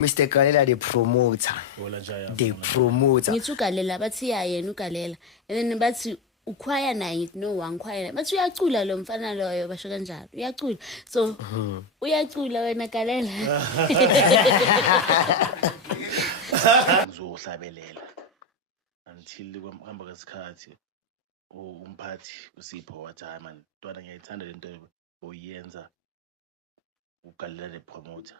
Mr. Galela the promoter. The promoter. Ngithi uGalela bathi yena uGalela. And then bathi ukhwaya naye no wangikhwaya. Bathi uyacula lo mfana loyo basho kanjalo. Uyacula. So uyacula wena Galela. Ngizohlabelela until kuhamba kwesikhathi umphathi uSipho wathi hayi man ntwana ngiyayithanda lento oyenza uGalela the promoter.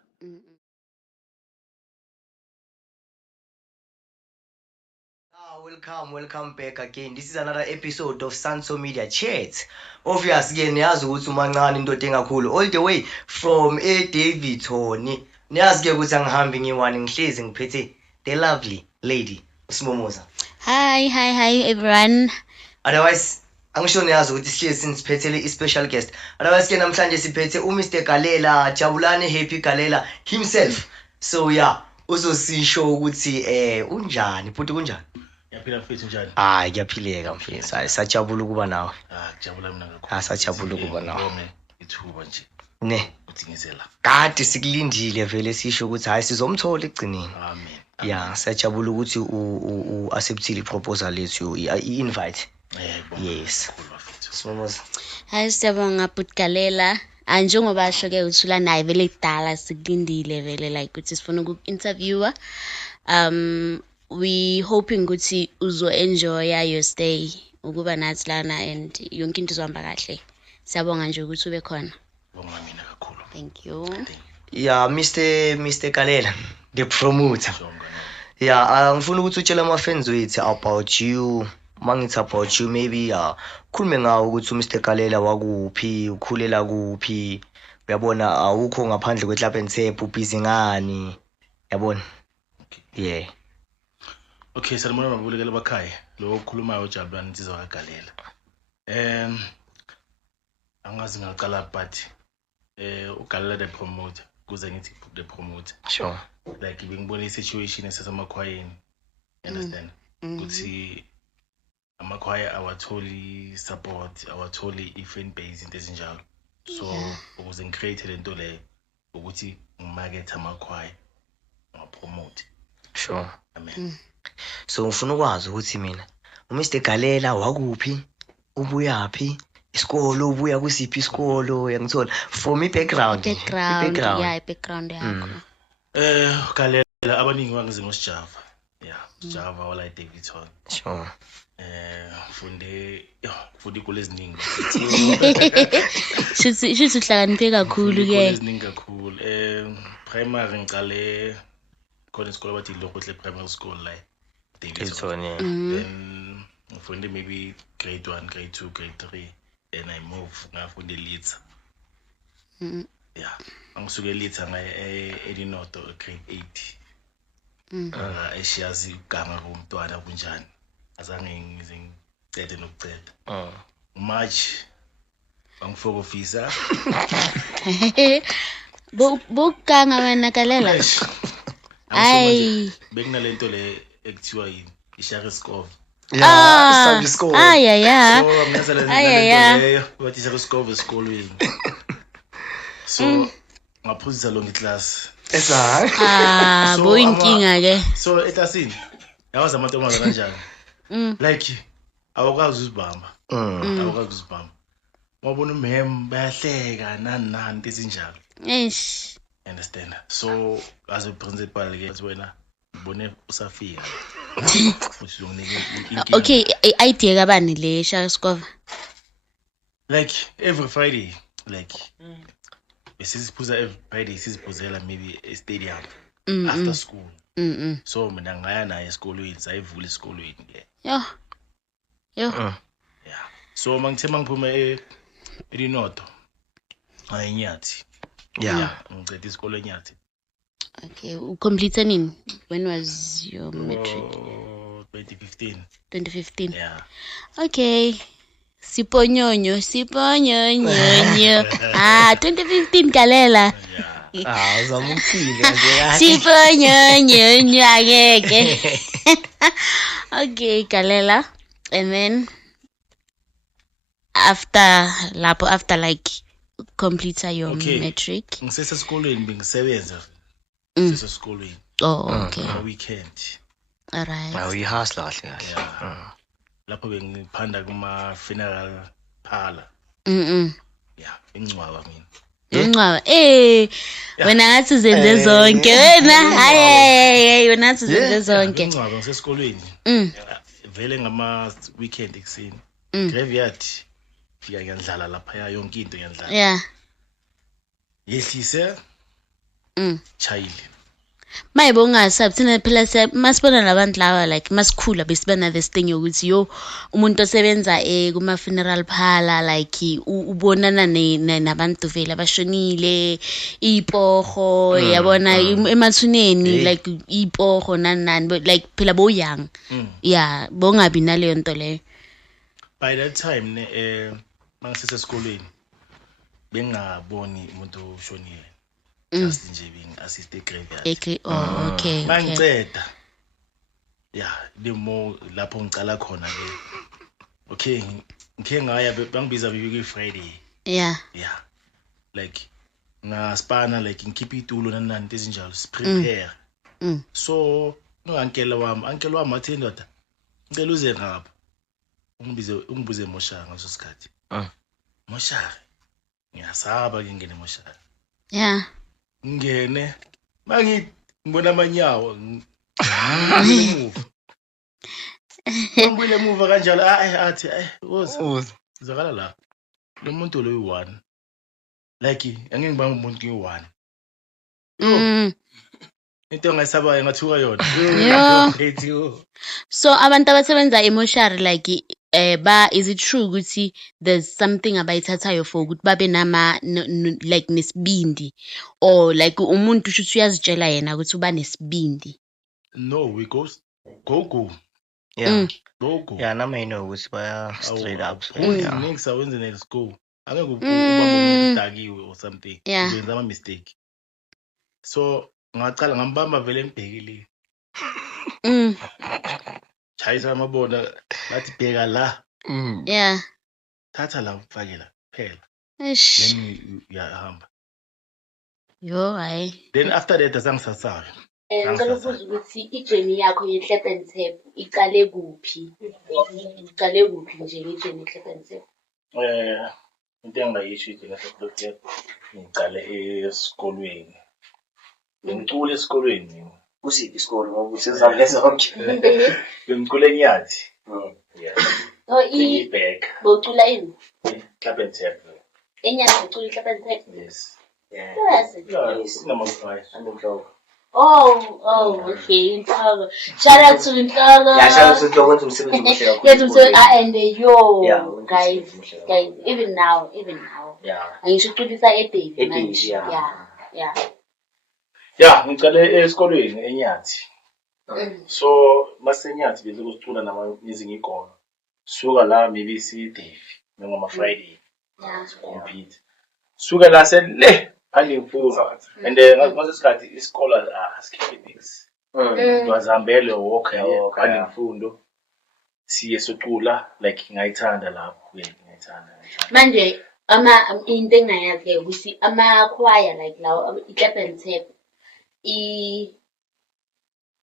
Welcome back again. This is another episode of Sanso Media Chat. Obviously, niyazi ukuthi umancane indoda engakhulu all the way from eDavidton. Niyazi ke ukuthi angihambi ngiwani ngihlezi ngiphethe the lovely lady Simomoza. Hi everyone. Otherwise, angisho niyazi ukuthi sihlezi siphethele i-special guest. Otherwise ke namhlanje siphethe uMr Galela, Jabulani Happy Galela himself. So yeah, uzosisho ukuthi unjani futhi kunjani? Yaphila mfethu njani? Kuyaphileka mfethu. Sajabula ukuba nawe. Kujabula mina kakhulu. Sajabula ukuba nawe. Ithuba nje. Ne. Uthi ngizela. Kade sikulindile vele sisho ukuthi hayi sizomthola egcineni. Amen. Yeah, sajabula ukuthi u acceptile proposal lethu i-invite. Yes. Simomoza. Hi siyabonga Galela. Njengoba basho ke uthula naye vele kudala sikulindile vele like ukuthi sifuna uku-interviewer. We hoping ukuthi uzo enjoy your stay ukuba nathi lana and yonke into izohamba kahle. Siyabonga nje ukuthi ube khona. Bonga mina kakhulu. Thank you. Yeah, Mr Galela, the promoter. Yeah, ngifuna ukuthi utshela ama fans wethu about you. Mangithi about you maybe khulume ngawo ukuthi uMr Galela wakuphi, ukhulela kuphi. Uyabona awukho ngaphandle kweClub and Tap ubhizi ngani. Yabona? Yeah. Okay, sanibona mabulekela bakhaya. Lo okhulumayo uJabulani insizwa kaGalela. Angazi ngaqala but uGalela the promoter kuze ngithi the promoter. Sure. Like ngibona i-situation esasemakhwayeni. Understand? Ukuthi amakhwaya awatholi support, awatholi i-fan base into ezinjalo. So ukuze ngicreate lento le ukuthi ngimarket amakhwaya ngapromote. Sure. Amen. So ngifuna ukwazi ukuthi mina uMr Galela wakuphi, ubuyaphi, isikolo ubuya kusiphi isikolo yangithola from background yakho. Galela abaningi bangize ngoSjava. Yeah, Java wala eDavidton. Sure. Funde ikole eziningi. Shithi uhlakaniphe kakhulu ke. Eziningi kakhulu. Primary ngiqale khona isikole bathi Lokotle Primary School la eDavidton. Then ngifunde maybe grade 1, grade 2, grade 3 and I move ngafunde Leeds. Yeah. Angisuke Leeds ngaye eLinoto grade 8. Eshiyazi igama kumntwana kunjani. Azange ngizengicede nokuceda. March bangifoko officer. Bukanga wena Galela. Ay. Bekunalento le ekuthiwa iShariskov. Yeah, Score. Yeah. So ngiyazela lento leyo bathi iShariskov esikolweni. So ngaphuzisa lonke iclass. Boyinkinga ke. So eklasini yawazi amantombazana kanjani? Like awukwazi uzibamba. Awukwazi uzibamba. Wabona umem bayahleka nani into ezinjalo. Eish. Understand? So as a principal ke wena ubone usafika. Okay, idea kabani le Shariskov? Like every Friday like besiziphuza every Friday siziphuzela maybe a stadium after school. So mina ngaya naye esikolweni sayivula esikolweni ke. Yo. Yeah. So mangithe mangiphuma eLinoto ayiNyathi. Yeah. Ngicede isikole eNyathi. Okay, u complete nini? When was your matric? 2015. 2015. Yeah. Okay. Siponyonyo. 2015 Galela. Yeah. Uzamufile nje. Siponyonyo akeke. Okay, Galela. And then after like complete your matric. Ngisesesikolweni bengisebenza sisesikolweni Oh, okay. weekend. Alright. Uyihasla kahle kahle. Yeah. Lapho bengiphanda kuma-funeral parlor. Yeah, ingcwaba mina. Ungcwaba. Wena ngathi zenze zonke. Wena hayi wena ngathi zenze zonke. Ingcwaba ngisesikolweni. Vele ngama-weekend ekuseni. Graveyard. Fika ngiyadlala lapha yonke into ngiyadlala. Yeah. Yehlise. Chayile. Mayibo ungasabi thina phela masibona labantu laba like masikhula besibana this thing yokuthi yo umuntu osebenza kuma funeral parlor like ubonana nabantu vele abashonile ipoho yabona emathuneni like ipoho nani like phela bo young yeah bongabi naleyo nto leyo. By that time mangisese esikolweni bengaboni umuntu oshonile. Just nje being assistant graveyard. Okay. Mangiceda. Yeah, demo lapho ngicala khona ke. Okay, ngike ngaya bangibiza bibiki Friday. Yeah. Yeah. Like ngaspana like ngikhipha itulo nani ezinjalo prepare. So uncle wami athi ndoda ngicela uze ngapha. Ungibuze Moshaka ngaso sikhathi. Moshaka. Ngiyasaba ke ngene Moshaka. Yeah. Ngene ngibona amanyawo ngibule emuva kanjalo athi woza zakala la lo muntu lo yi1 like angeke ngibamba umuntu yi1 into ngayisabayo ngathuka yona. So abantu abasebenza emotionary like is it true ukuthi there's something abayithathayo for ukuthi babe nama like nesibindi or like umuntu usho uyazitshela yena ukuthi uba nesibindi? No, we go. Yeah. Go. Yeah, nama know ukuthi baya straight up. Next awenze next go. Angeke ubamba umuntu dakiwe or something. Wenza ama mistake. So ngaqala ngambamba vele embhekile. Chayisa amabona bathi bheka la. Yeah. Thatha la ufakela phela. Then uyahamba. Yo hayi. Then after that asangisasayo. Ngicela ukubuza ukuthi ijourney yakho yeClap and Tap iqale kuphi? Iqale kuphi nje ijourney yeClap and Tap? Into engayisho ijourney yeClap and Tap ngiqale esikolweni. Ngicule esikolweni. Kusiphi isikole ngoba usezamle zonke? Ngicule eNyathi. Yeah. Back. Bocula ini? Clap and Tap. ENyathi ucula iClap and Tap? Yes. Yeah. Yes. Number 5. Oh, okay. Inhloko. Shout out to Inhloko. Yeah, shout out to Inhloko wenza umsebenzi omuhle kakhulu. Yenza umsebenzi and yo guys, even now. Yeah. Angisho uculisa eDavi. Yeah. Yeah, ngicale esikolweni eNyathi. So masenyathi bese kusicula nezinye igolo. Suka la maybe siDavi ngoma Friday. Yeah. Compete. Suka la le andimfuza and ngaso sikhathi isikole asikhiphe things. Ngazihambele walker andimfundo. Siye socula like ngayithanda lapho ngiyithanda. Manje into engayazi ke ukuthi choir like lawo iClap and Tap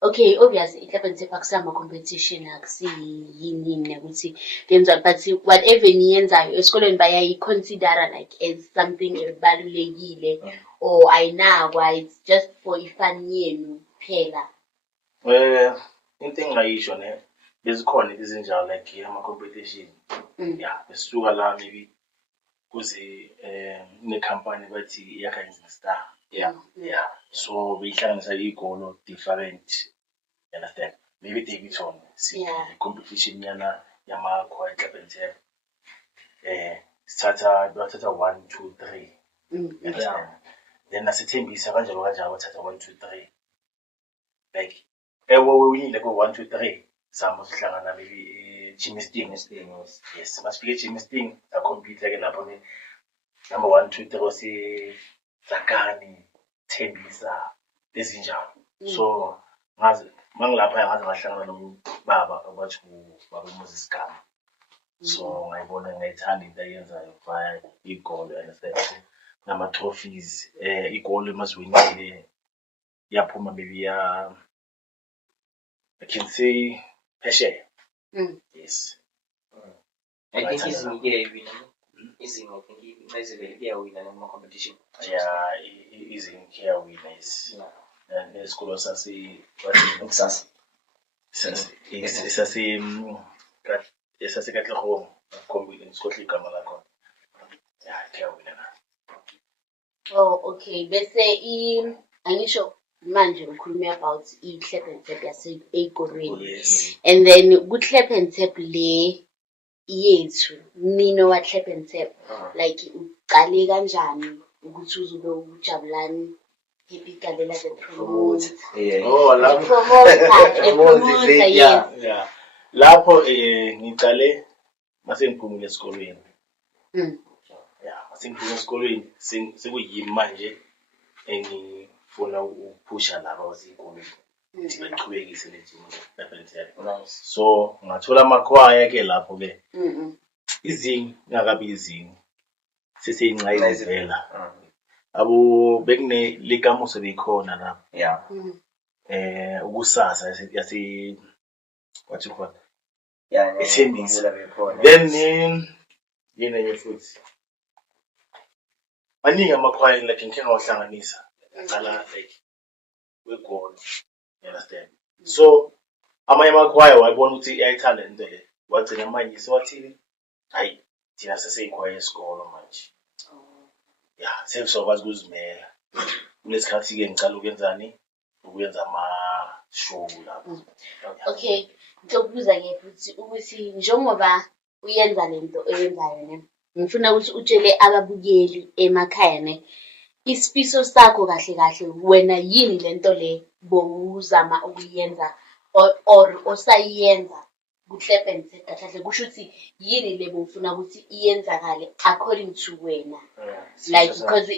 okay obviously iClap and Tap akusama competition akusiyini nekuthi yenza but whatever niyenzayo esikoleni bayayiconsider like as something ebalulekile or ayinakwa it's just for ifun yenu phela. Into engayisho ne bezikhona izinjalo like ama competition. Yeah, besuka la maybe kuze ne company bathi yakayenzisa star. Yeah. So we hlanganisa igolo different. You understand? Maybe Davidson see competition yana yama choir Clap and Tap. Starter 1 2 3. Understand? Then asithembisa kanjalo bathatha 1 2 3. Like we need like 1 2 3. Some sihlangana maybe Jimmy Sting. Yes, must be Jimmy Sting a compete like lapho ne number 1 2 3 si Zakani Thembisa ezinjalo. So mangilapha ngahlangana nombaba abathi ubaba Moses Gama. So ngayibona ngayithanda into ayenzayo via igolo and nama trophies igolo emazwini yaphuma maybe I can say phesheya. Yes. I think competition. Yeah, iyawina yes. And nesikolo esasekatlehong kombile ngisikhohle igama lakhona. Yeah, iyawina na. Oh, okay. Bese angisho manje ukhuluma about i-clap and tap ey'kolweni. Yes. And then ku-clap and tap le yethu, mina wa-clap and tap, like uqale kanjani ukuthi uzobe ujabulani happy galela the promoter. Oh, The promoter, yes. Yeah. Lapho ngiqale mase ngiphumile esikolweni. Yeah, mase ngiphumile esikolweni sekuyimi manje engifuna ukuphusha laba abasezikolweni ukuthi baqhubekise le nto. So ngathola amakhwaya ke lapho ke. Izingi ngakabi izingi seseyinqayizivela. Abo bekune likamuso bekhona lapho. Yeah. Ukusasa yase what you call Yeah. Ethembisi. Then yena futhi maningi amakhwaya like ngike ngawahlanganisa ngala like wegolo. You understand? So amanye amakhwaya wayibona ukuthi ayithanda into le wagcina manje sewathini hayi thina seseyikhwaya yesikolo manje. Yeah, sesizokwazi ukuzimela. Kulesikhathi ke ngicela ukwenzani ukwenza ama-show lapho. Okay, ngizokubuza ke futhi ukuthi njengoba uyenza lento oyenzayo ne, ngifuna ukuthi utshele ababukeli emakhaya ne, isifiso sakho kahle kahle wena yini lento le bowuzama ukuyenza or osayenza ku-clap and tap kahle kusho ukuthi yini le bowufuna ukuthi iyenzakale according to wena. Like because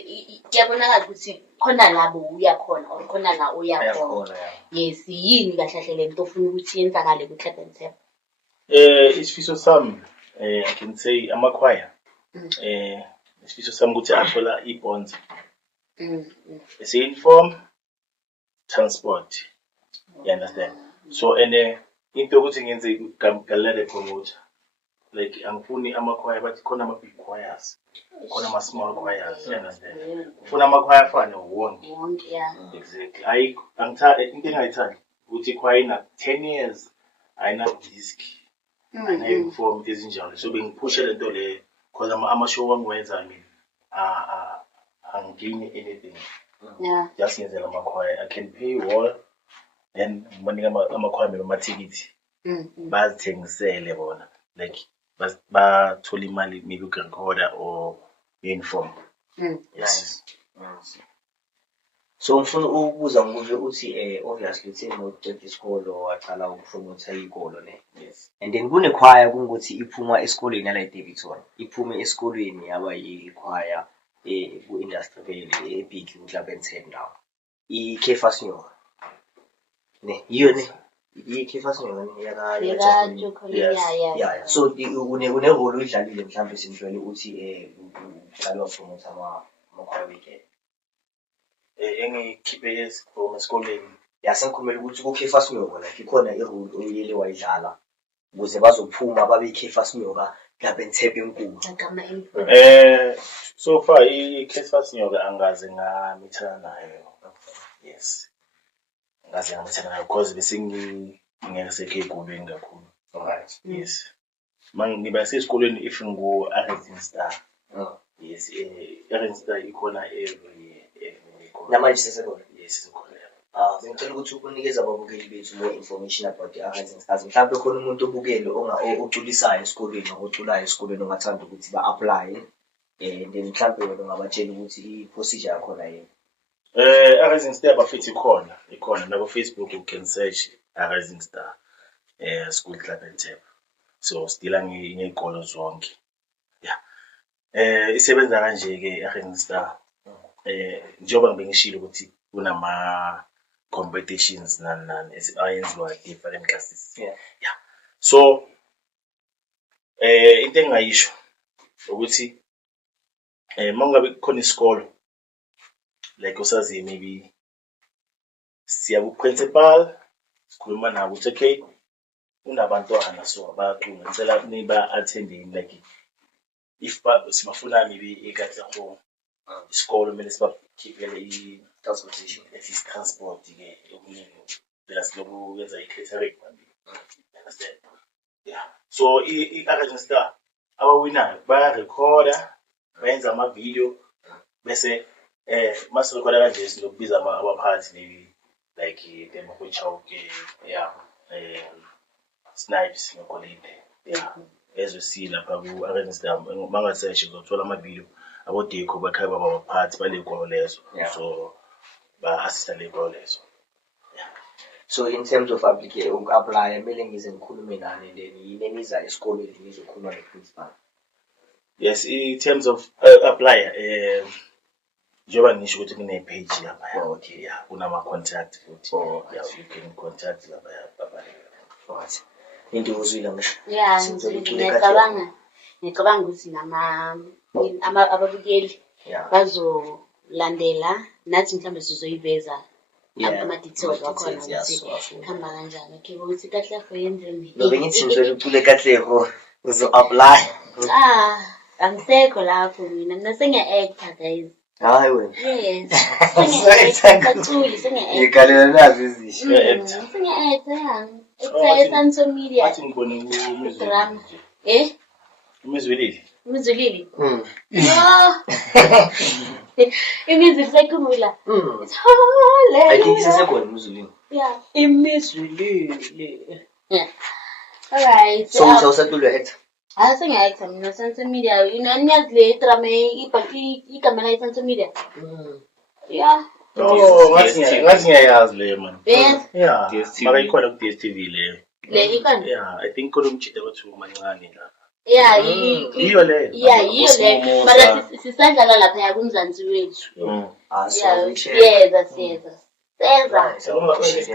kuyabonakala ukuthi khona labo uyakhona or khona la uyakhona. Yes, yini kahle lento ofuna ukuthi yenzakale ku-clap and tap. Isifiso sami I can say amakhwaya. Isifiso sami ukuthi athola i-bonds. Inform transport. You understand? So into ukuthi ngenze galele promoter. Like angifuni amakhwaya bathi khona ama-big choirs. Khona ama-small choirs. You understand? Ufuna amakhwaya afane wonke. Yeah. Exactly. Into engayithandi ukuthi ikhwaya ina 10 years ayina disc. Ayina-uniform ezinjalo. So bengiphushe lento le because ama-show wangiwenza mina angigini anything. Yeah. Just ngenzela amakhwaya. I can pay all and ngibanika amakhwaya mina amathikithi. Bazithengisele bona. Like bathola imali maybe uGrankoda or uniform. Yes. So ngifuna ukubuza ngikuve uthi obviously uthini uqeda isikolo waqala ukupromotha ikolo ne. Yes. And then kunekhwaya kungukuthi iphuma esikoleni yala eDaveyton. Iphume esikoleni yaba yikhwaya ku-industry valley ebig uClap and Tap now. iKhefas Nyoka. Ne, yiyo ne. iKhefas Nyoka Yeah. So une-role uyidlalile mhlawumbe simhlele uthi uqala ukupromotha amakhwaya weekend. Engikhiphe esikoleni. Yasengikhulumela ukuthi kuKhefas Nyoka like ikhona i-role oyele wayidlala ukuze bazophuma babe iKhefas Nyoka Clap and Tap enkulu. So far iKhefas Nyoka angaze ngamithana nayo. Yes. Angaze ngamithana nayo because bese ngingeke sekheyikolweni kakhulu. Alright. Yes. Ngiba sesikolweni if ngu-Rising Star. Yes, Rising Star ikhona every Namanje sesekhona. Yes, ikhona. Bengicela ukuthi ukunikeza ababukeli bethu more information about i-Rising Stars. Mhlawumbe khona umuntu obukele oculisayo esikoleni oculayo esikoleni ongathanda ukuthi ba-apply. And then mhlawumbe wena ungabatshela ukuthi i-procedure yakhona yini. Rising Star bafithi ikhona nabo Facebook you can search Rising Star school Clap and Tap. So stila ngey'kolo zonke. Yeah. Isebenza kanje ke Rising Star. Njengoba ngibengishilo ukuthi kunama competitions nani ayenziwa different classes. Yeah. So into engayisho ukuthi mangabe khona isikolo like usazi maybe siya ku-principal sikhuluma nabo ukuthi okay unabantwana so bayaqunga ngicela niba-attendeni like if sibafuna maybe eKatlehong isikole kumele sibakhiphele i-transportation at least transport-ke okuningi phela siloku yenza i-catering understand yeah so i-Arranging Star abawinayo bayarekhoda bayenza amavidiyo bese masirekhoda kanje sinokubiza abaphathi maybe like Temahochauke yeah Snipes nokolide yeah ezwe lapha ku-Arranging Star bangaseshe uzothola amavidiyo abodeko bakhaya babaphathi balekolo lezo so ba-assista lekolo lezo. So in terms of apply kumele ngize ngikhulume nani then yini eniza esikoleni nizokhuluma ne-principal? Yes, in terms of apply njengoba ngisho ukuthi kune-page lapha okay yeah kunama-contact futhi yeah you can contact lapha right into uzwile ngisho Yeah, ngiyacabanga ukuthi ababukeli bazolandela nathi mhlawumbe sizoyiveza ama-details wakhona ukuthi kuhamba kanjani. Okay, ukuthi Katlego yenzeni. No, bengithi ngizwe ucule Katlego uzo-apply. Angisekho lapho mina sengiya-actor guys. Hayi wena. Yes. Sengiya-actor. Ngikalela nazo izisho. Sengiya-actor. Esanso Media. Wathi ngibone Drama. Umizwilili. Umizwilili. Imizwilili sekhumbula. It's holy. I think isesekhona umizwilili. Yeah. Imizwilili. Yeah. All right. So usatulwe actor. Sengiya-actor mina Sanso Media. Niyazi le drama igama la Sanso Media. Yeah. ngathi ngiyayazi leyo man. Yes. Yeah. Mara ikhona ku-DSTV leyo. Le ikhona? Yeah, I think khona umjida bathu mancane la. Yeah, Iyo le. Yeah, iyo le. Mara sisadlala lapha kumzansi wethu. Siyeza.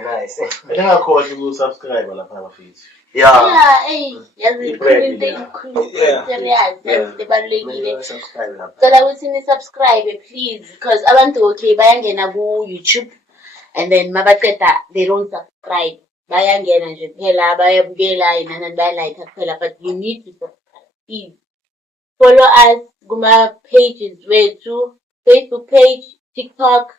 Nice. Ngingakhohlwa ukusubscribe lapha bafethu. Yeah. Yazi into enkulu serious ebalulekile. Cela ukuthi ni subscribe please because abantu okay bayangena ku YouTube and then mabaqeda they don't subscribe. Bayangena nje phela bayabukela inani bayalike kuphela but you need to subscribe. Please follow us kuma pages wethu, Facebook page, TikTok.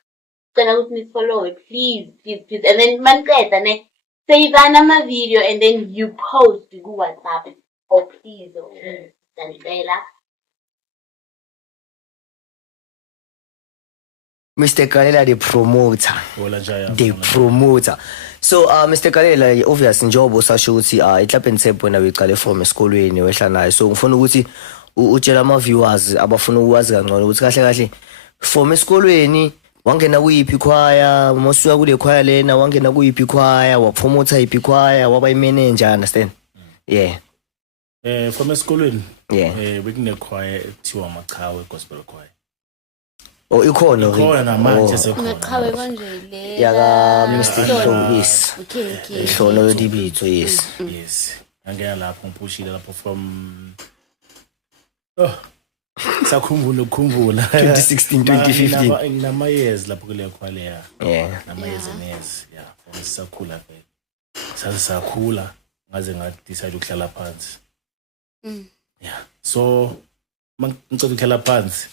Cela ukuthi ni follow please and then maniqeda ne save ama video and then you post ku WhatsApp or please Danibela. Mr. Kalela the promoter. So Mr. Kalela obviously njengoba usasho ukuthi ihlaphe Tshepo na uyiqale from esikolweni wehla nayo so ngifuna ukuthi utshela ama viewers abafuna ukwazi kangcono ukuthi kahle from esikolweni wangena kuyiphi choir mosuya kule choir lena wangena kuyiphi choir wapromoter iphi choir waba imanager understand yeah from esikolweni bekune choir ethiwa Maqhawe gospel choir ikhona namanje sekhona Maqhawe kanje le yaka Mr. Show yes okay Hlolo Dibitso yes ngangena lapho ngiphushile lapho from sakhumbula 2016 2015 namayezi lapho kule choir yeah namayezi nezi yeah from sakhula phela sakhula ngaze ngadecide ukuhlala phansi yeah so ngicela ukuhlala phansi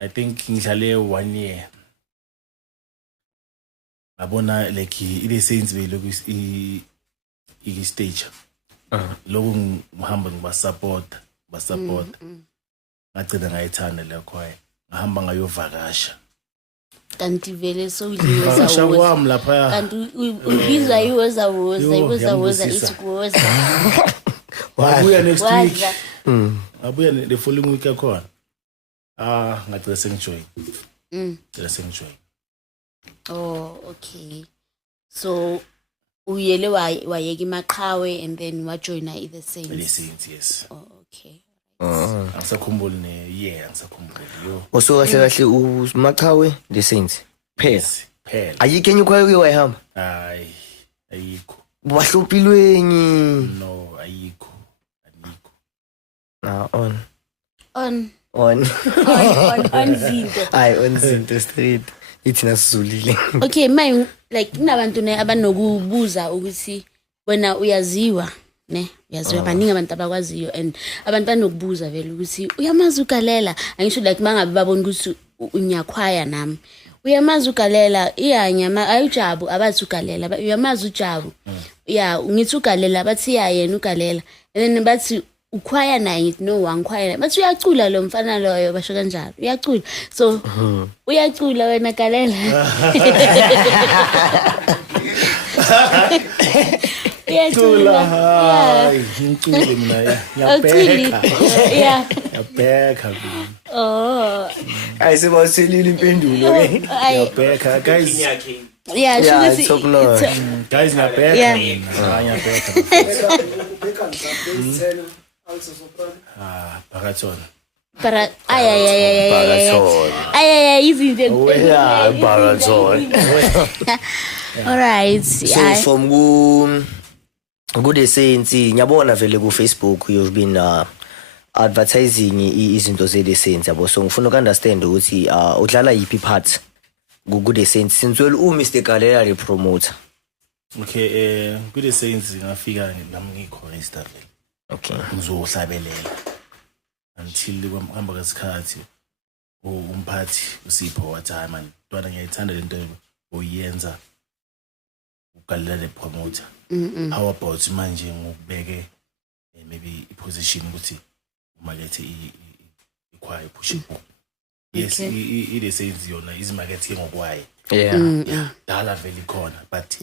I think ngidlale 1 year ngabona like ile saints beloku i-stage loku ngihamba ngibasupport ngagcina ngayithanda le choir ngahamba ngayovakasha kanti vele sowudliweza wami lapha kanti ubizwa iwoza isikuwoza wabuya next week wabuya the following week akhona ngacela sengijoin oh okay so uyele wayeka iMaqhawe and then wajoina the Saints yes oh okay angisakhumbuli angisakhumbuli oso kahle uMaqhawe the Saints phela ayikho enye choir wayihamba ayikho bahlupilweni no ayikho on on Zinto on Zinto street ithina sizulile. Okay, my like kunabantu ne abanokubuza ukuthi wena uyaziwa ne uyaziwa baningi abantu abakwaziyo and abantu banokubuza vele ukuthi uyamazi ugalela angisho like mangabe babona ukuthi unyakhwaya nami uyamazi ugalela iyanyama ayijabu abathi ugalela uyamazi ujabu ngithi ugalela bathi yena ugalela and then bathi ukhwaya naye ngithi no wangikhwaya bathi uyacula lo mfana loyo basho kanjalo uyacula so uyacula wena galela uyacula ngicule mina ngiyabheka ngiyabheka oh ayisibaselile impendulo ke ngiyabheka guys yeah top notch guys ngiyabheka ngiyabheka baraton para ay izinto baraton. all right So from good sense ngiyabona vele ku Facebook you've been advertising izinto ze sense yabo so ngifuna uku understand ukuthi udlala yipi part good sense since well Mr. Galela re promoter. Okay good sense ngafika nami ngikhona start. Okay ngizohlabelela until kuhamba kwesikhathi umphathi usipho wathi hayi man ntwana ngiyayithanda lento oyenza ugalela le promoter. How about manje ngokubeke maybe i-position ukuthi umakethe ikhwaye push it. Yes it is says yona izimakethe ngokwaye. Yeah dala vele khona but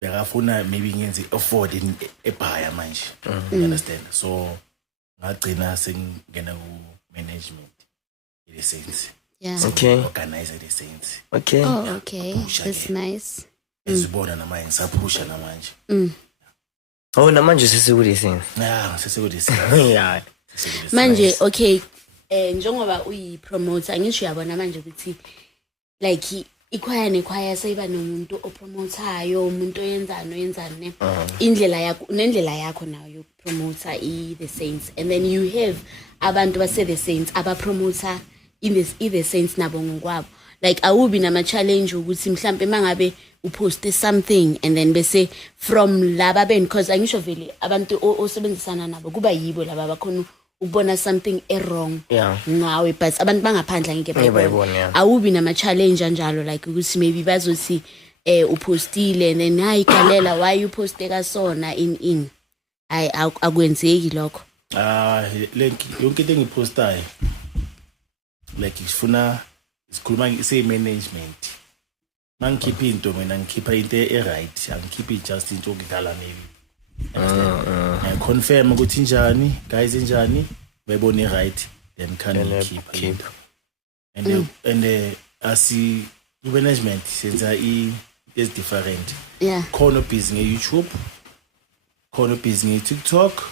bekafuna maybe ngenze afford ebhaya manje. You understand so ngagcina sengena ku management it is sense. Okay Organize it is sense. Okay oh okay that's nice. Ezibona namanje ngisaphusha namanje. Oh namanje sesikule sense. Sesikule sense. Yeah Manje okay njengoba uyipromoter angisho uyabona manje ukuthi like ikhwaya nekhwaya seyiba nomuntu opromotayo umuntu oyenzana ne indlela yakho nendlela yakho nayo yokupromoter the Saints and then you have abantu base the Saints abapromoter in the Saints nabo ngokwabo like awubi nama challenge ukuthi mhlambe mangabe uposte something and then bese from laba because angisho vele abantu osebenzisana nabo kuba yibo laba bakhona ukubona something wrong ngawe but abantu bangaphandla ngeke bayibone awubi nama challenge kanjalo like ukuthi maybe bazothi upostile and then hayi galela why you poste ka sona in ay akwenzeki lokho like yonke into engipostayo like ifuna isikhuluma say management mangikhipha into mina ngikhipha into right angikhiphi just into okudala maybe I confirm ukuthi njani guys njani bebone right then can keep and asi management senza is different khona business YouTube khona business TikTok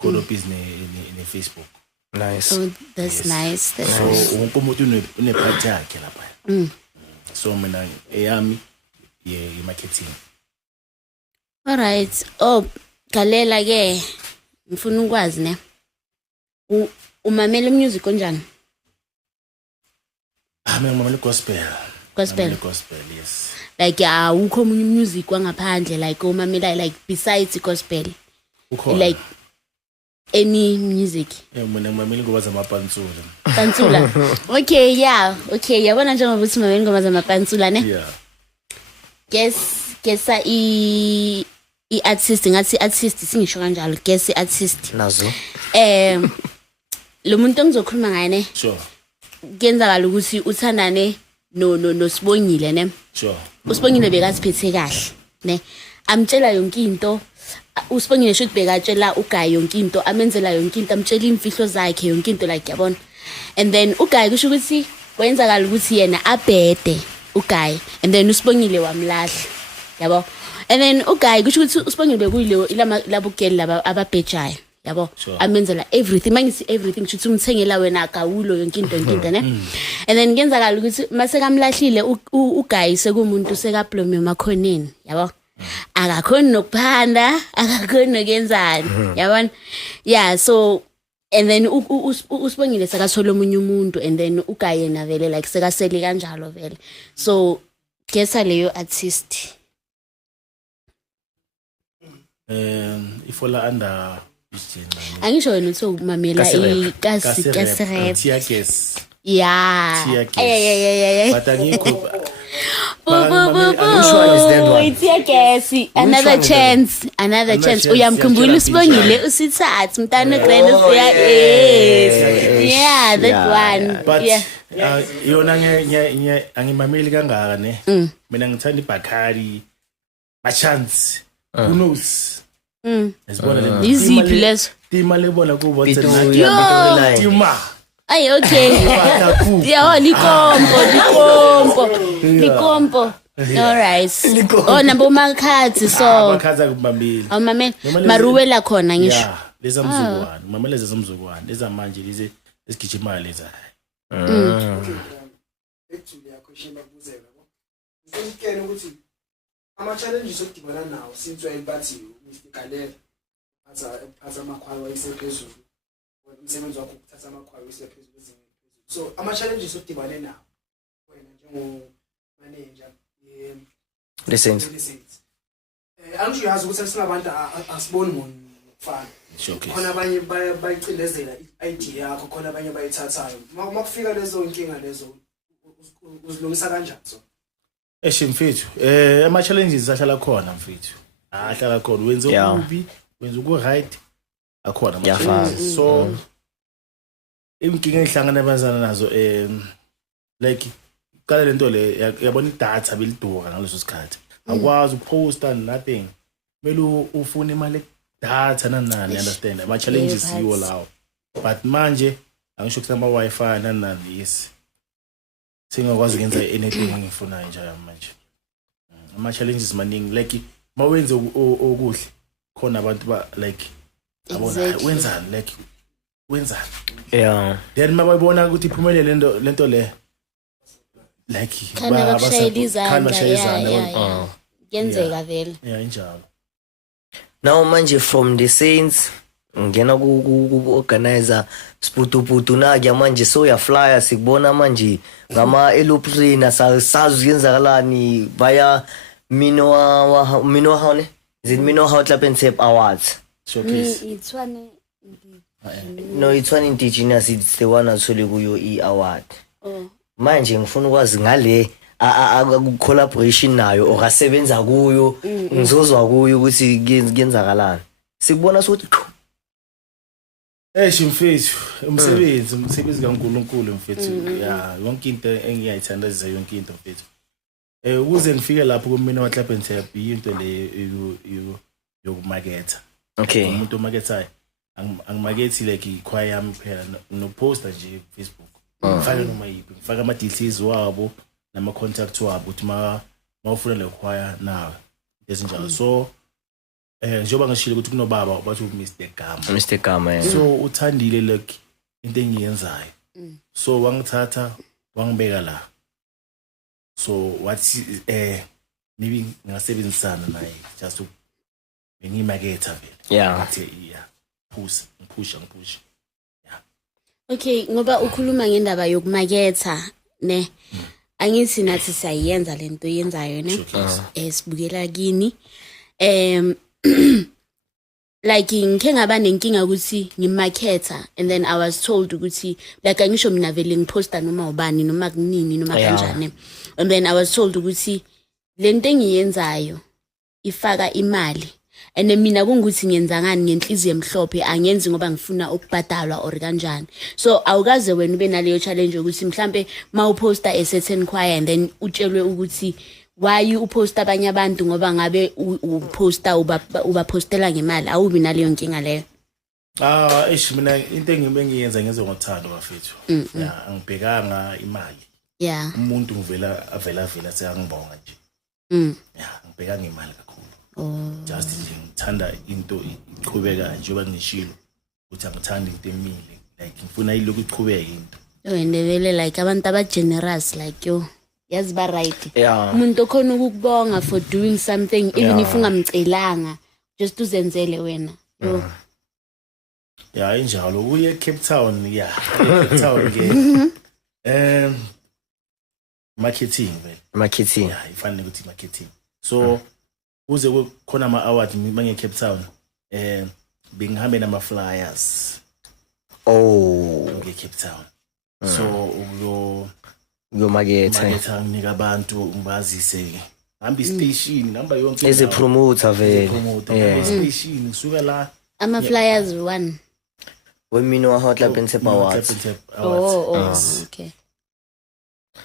khona business ne Facebook. Nice. Oh, that's nice. That's so nice. wonke umuntu une-part yakhe lapha. So mina eyami marketing. All right. Oh, Galela ke ngifuna ukwazi ne. Umamela music kanjani? Mina ngimamela gospel. Gospel, yes. Like ukho omunye music wangaphandle like umamela like besides gospel. Like any music. Mina ngimamela ingoma zamapantsula. Pantsula. Okay, yeah. Okay, yabona njengoba uthi mamela ingoma zamapantsula ne? Yeah. Guess artist ngathi artist singisho kanjalo guess artist nazo lo muntu engizokhuluma ngaye ne Sure. Kuyenzakala ukuthi uthandane no Sibongile ne Sure. uSibongile bekasiphethe kahle ne amtshela yonke into uSibongile shothi bekatshela uGayi yonke into amenzela yonke into amtshela imfihlo zakhe yonke into like yabona and then uGayi kusho ukuthi kwenzakala ukuthi yena abhede uGayi and then uSibongile wamlahla yabo and then uGayi kusho ukuthi uSibongile bekuyilo labugeli laba ababhejayo yabo amenzela everything mangithi everything kusho umthengela wena agawulo yonke into ne and then kuyenzakala ukuthi mase kamlahlile uGayi sekumuntu sekablome emakhoneni yabo akakhoni nokuphanda akakhoni nokenzani yabona yeah so and then usibongile sekathola omunye umuntu and then uGayena vele like sekaseli kanjalo vele so guessa leyo artist ifola under isjena angisho wena uthi umamela ikasi Tia Guess yeah but angikho It's a guess. Another chance. Uyamkhumbula usibongile usithatha umntana grand yeah that one but yona angimameli kangaka ne mina ngithanda iBacardi ma chance who knows Esibona le iziphi lezo tima lebona ku WhatsApp tima ay okay yeah likompo all right nabo makhathi so makhaza kubambili mamela maruwela khona ngisho yeah leza mzukwana mamela leza mzukwana leza manje lezi esigijima leza actually question bakuzela ngikele ukuthi ama challenges okudibana nawo since wayebathi Mr Kalela athatha amakhwalo ayisephezulu umsebenzi wakho ukuthatha amakhwalo ayisephezulu so ama challenges okudibana nawo wena njengo manager Lessons angisho yazi ukuthi sinabantu asiboni ngokufana khona abanye bayicindezela idea yakho khona abanye bayithathayo makufika lezo inkinga lezo uzilungisa kanjani so mfethu ama challenges ahlala khona mfethu ahlala khona wenza ukubi wenza right akhona ama so inkinga engihlangana nabazana nazo like kale lento le yabona idatha belidura ngaleso sikhathi akwazi ukuposta nothing kumele ufune imali data nanani understand ama challenges yiwo lawo but manje angisho ukuthi ama wifi nanani yes singakwazi ukwenza anything engifuna nje manje ama challenges maningi like mawenze okuhle khona abantu ba like abona wenzani like wenzani yeah then mababona ukuthi iphumelele lento le like bashayelizana yenzeka vele yeah injalo now manje from the Saints ngena ku organizer sputuputu na manje so ya flyer sikubona manje ngama eloplane sazi yenzakalani via Mino Hone Mino Hot Lapensep Awards showcase it's one no it's one indigenous it's the one actually kuyo award manje ngifuna ukwazi ngale collaboration nayo okasebenza kuyo ngizozwa kuyo ukuthi kuyenzakalani sikubona sokuthi mfethu umsebenzi kaNkulunkulu mfethu yeah yonke into engiyayithandazisa yonke into mfethu ukuze ngifike lapho kumina waClub and Tap into le yokumaketha okay umuntu omakethayo angimakethi like ikhwaya yami phela no poster nje Facebook ngifaka noma yipi ngifaka ama details wabo nama contact wabo uthi mawufuna le khwaya nawe ezinjalo so njengoba ngishilo ukuthi kunobaba bathi Mr Gama so uthandile like into engiyenzayo so wangithatha wangibeka la so wathi maybe ngasebenzisana naye just bengimaketha vele yeah push yeah okay ngoba ukhuluma ngendaba yokumaketha ne angithi nathi siyayenza lento yenzayo ne sibukela kini like ngike ngaba nenkinga ukuthi ngimaketha and then I was told ukuthi like angisho mina vele ngiposta noma ubani noma kunini noma kanjani and then I was told ukuthi lento engiyenzayo ifaka imali and mina kungukuthi ngiyenza ngani ngenhliziyo emhlophe angenzi ngoba ngifuna ukubhadalwa or kanjani so awukaze wena ube naleyo challenge ukuthi mhlambe mawuposta a certain choir and then utshelwe ukuthi why uposta abanye abantu ngoba ngabe uposta ubapostela ngemali awubi naleyo nkinga leyo mina into engiyenza ngenze ngothando bafethu yeah angibhekanga imali yeah umuntu avela seyangibonga nje yeah ngibhekanga imali kakhulu just nje ngithanda into iqhubeka njengoba ngishilo ukuthi angithandi into emile like ngifuna ilokhu iqhubeke into wendevele like abantu aba generous like yo yazi ba right yeah umuntu okhona ukukubonga for doing something even if ungamcelanga just uzenzele wena yo Yeah, injalo uye Cape Town, yeah. Cape Town ke. Marketing vele. Marketing. Yeah, ifanele ukuthi marketing. So uze khona ama-award manje Cape Town. Bengihambe nama flyers. Oh, Cape Town. So market nginika abantu ngibazise ke. Hamba station, hamba yonke as a promoter vele. Yeah. Station suka la Ama flyers one. When me know how Club and Tap Awards. Okay.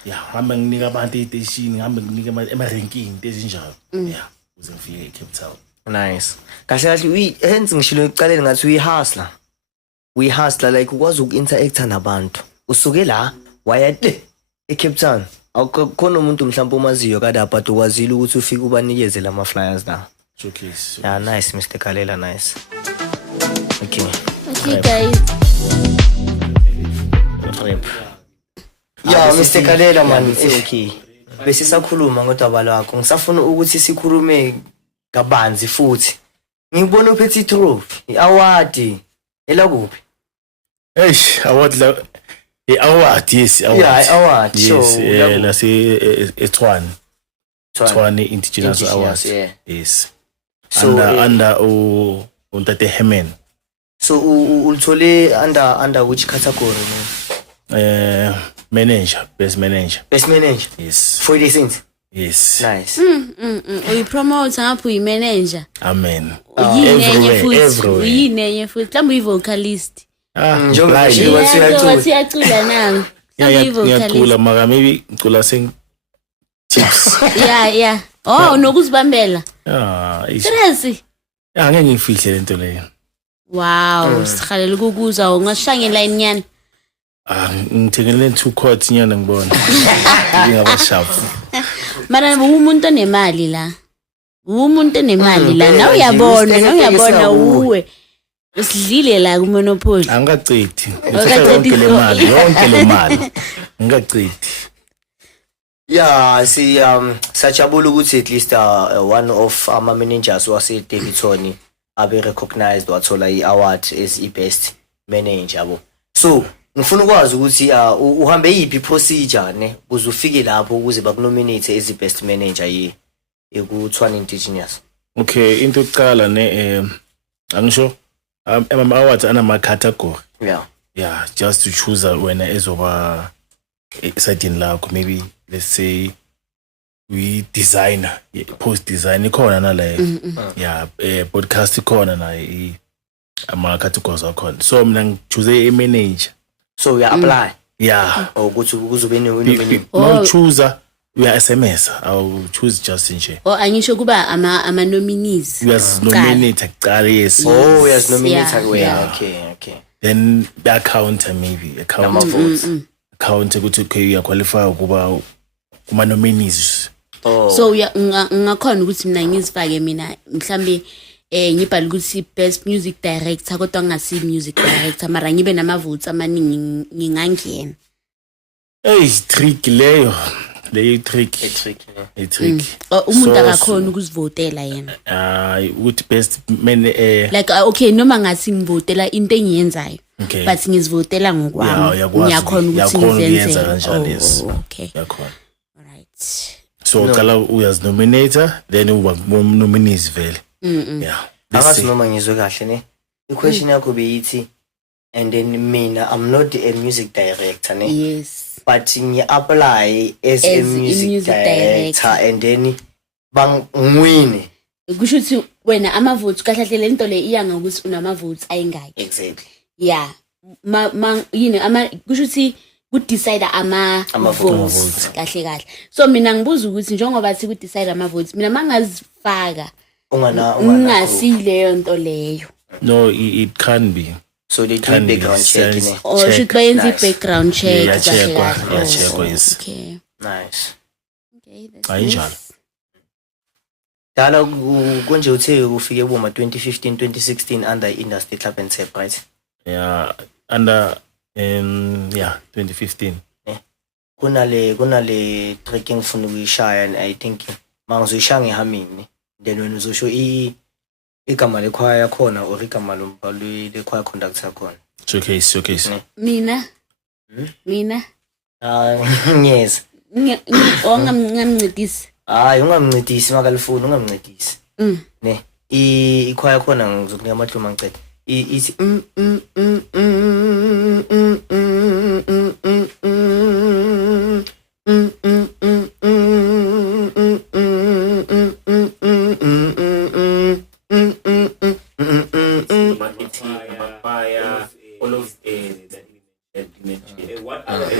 Yeah, hamba nginika abantu station, hamba nginika ama-ranking ezinjalo. Yeah, uze ngifike eCape Town. Nice. Kahle kahle hence ngishilo ekuqaleni ngathi we-hustler like ukwazi uku-interacta nabantu. Usuke la waya eCape Town. Awukhona umuntu mhlawumbe omaziyo kada but ukwazile ukuthi ufike ubanikeze lama flyers na. Showcase. Yeah, nice Mr. Kalela, nice. Okay guys. Rip. Yeah, Mr. Kalela man, okay. Bese sakhuluma ngodaba lwakho. Ngisafuna ukuthi sikhulume kabanzi futhi. Ngibona uphethe trophy, i-award. Ela kuphi? Award la award, yes, award. Yeah, award. Yes, So, la se Tshwane Indigenous Awards. Yeah. Yes. So under Untate Hemen. So ulithole under which category? Manager, best manager. Best manager. Yes. 40 cents. Yes. Nice. Uyipromote ngapho uyi-manager. Amen. Uyinenye futhi mhlawumbe uyi-vocalist. Njengoba siyacula nawe. Ngiyacula maka maybe ngicula tips. Yeah. Oh, nokuzibambela. Seriously? Angeke ngifihle lento leyo. Wow, sikhalela ukukuzwa ungashangela inyani. Ngithengele 2 chords nyana ngibona. Ngingaba sharp. Mara umuntu onemali la. Na uyabona uwe. Usidlile la ku Monopoly. Angaqedi. Yonke le mali. Ngaqedi. Yeah, sajabula ukuthi at least one of ama managers wase Davidson abe recognized wathola i-award as i-best manager yabo. So ngifuna ukwazi ukuthi uhambe yipi procedure ne ukuze ufike lapho ukuze bakunominate as i-best manager ku Tshwane Indigenous. Okay, into yokuqala ne angisho ama-awards anama category. Yeah, just to choose wena ezoba certain lakho, maybe let's say we designer, post design ikhona na la. Yeah, podcast ikhona na ama categories akhona. So mina ngichoose a manager. So we apply. Yeah. Ukuthi kuzobe nominate. No choose we are SMS. I'll choose just nje. Angisho kuba ama nominees. We as nominate kuqala, yes. Oh, we as nominate okay. Then the counter maybe number votes. Count ukuthi uyaqualify ukuba kuma nominees. So ngakhona ukuthi mina ngizifake mina mhlambe ngibhala ukuthi best music director kodwa ngasi music director mara ngibe nama votes amaningi ngingangena. Trick leyo trick. Umuntu akakhona ukuzivotela yena. Ukuthi best man like okay noma ngasi ngivotela into engiyenzayo. Okay. But ngizivotela ngokwami. Ngiyakhona ukuthi ngizenze kanjalo. Okay. Yakhona. Alright. So kala uyas nominator then uba nominees vele. Yeah. Akazi noma ngizwe kahle ne. I-question yakho beyithi and then mina I'm not a music director ne. Yes. But ngi-apply as a music director and then bangwine. Kusho ukuthi wena ama votes kahle hle lento le iya ngokuthi unama votes ayingaki. Exactly. Yeah. Ama kusho ukuthi ku decide ama votes kahle. So mina ngibuza ukuthi njengoba siku decide ama votes mina mangazifaka ungasile yonto leyo. No, it can be. So they do background check. Or should bayenza background check. Yeah, check. Okay. Nice. Okay, that's Ayinjalo. Dala konje uthe ufike kuma 2015 2016 under Industry Club and Tap, right? Yeah, under 2015. Kunale trekking ngifuna ukuyishaya and I think mangizoyishaya ngehamini then wena uzosho igama lekhwaya yakhona or igama lekhwaya conductor yakhona. It's okay, it's okay. Mina. Yes. Ongamncedisi. Hayi ungamncedisi makalifuni ungamncedisi. Ne. Ikhwaya yakhona ngizokunika amahluma ngicede. Ithi what other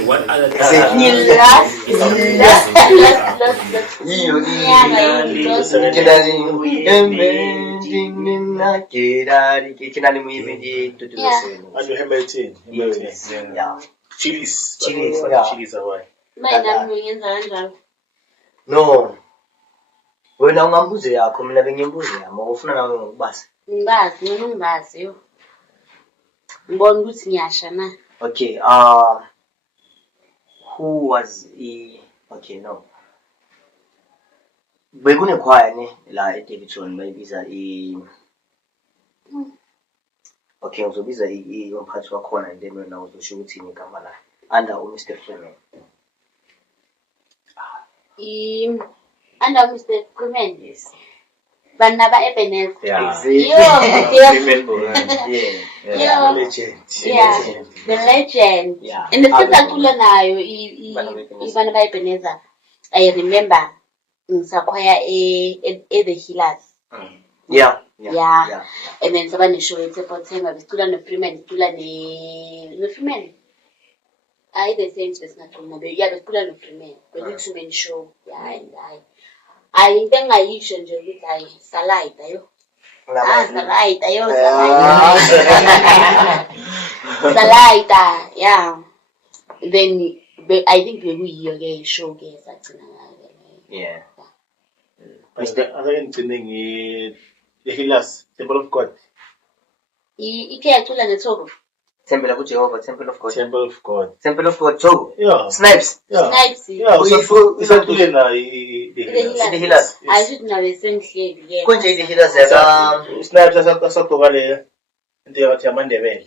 no. Wena ungambuze yakho mina bengimbuze yami ufuna nawe ngokubaza. Ngibazi mina ungibazi yo. Ngibona ukuthi ngiyasha na. Okay, who was okay, no. Bekunekhwaya ne la eDavidson bayibiza okay, uzobiza umphathi wakhona and then wena uzosho ukuthi igama la under Mr. Freeman. Under Mr. Freeman. Yes. Banaba Ebenezer. Yeah. Yeah. The legend. Yeah. And the first acula nayo Banaba Ebenezer. I remember ngisakhwaya the Healers. Yeah. And then sabane show at September besicula no Freeman, besicula no Freeman. The same space not remember. Yeah, besicula no Freeman. Bekuyi show. Yeah, and I into engayisho nje ukuthi hayi salida yo. Salida yo. Salida, yeah. Then I think bekuyiyo ke show ke sagcina ngayo. Yeah. Mr. Other thing the Healers, Temple of God. Ike yacula neThogo. Temple of Jehovah, Temple of God. Temple of God. Temple of God, Togo. Yeah. Snipes. Snipes. Yeah, the Healers. I should know the same shade, yeah. Konje the Healers Snipes asaqoka le into yathi amandebele.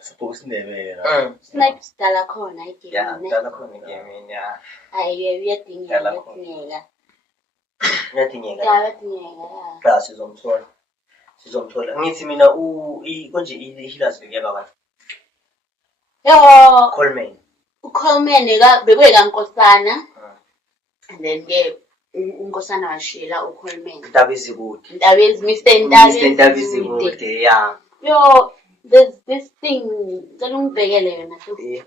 Asaqoka isindebele. Snipes dala khona iGame. Yeah, dala khona iGame, yeah. Ayi uyadingeka. Uyadingeka. Yeah. Cha sizomthola. Ngithi mina konje iHealers bekuyaba bani? Yo. Coleman bekuyeka Nkosana. And then uNkosana washila uColeman. Ntabezi kude. Mr. Ntabezi kude, yeah. Yo, there's this thing ngicela ungibhekele yona futhi.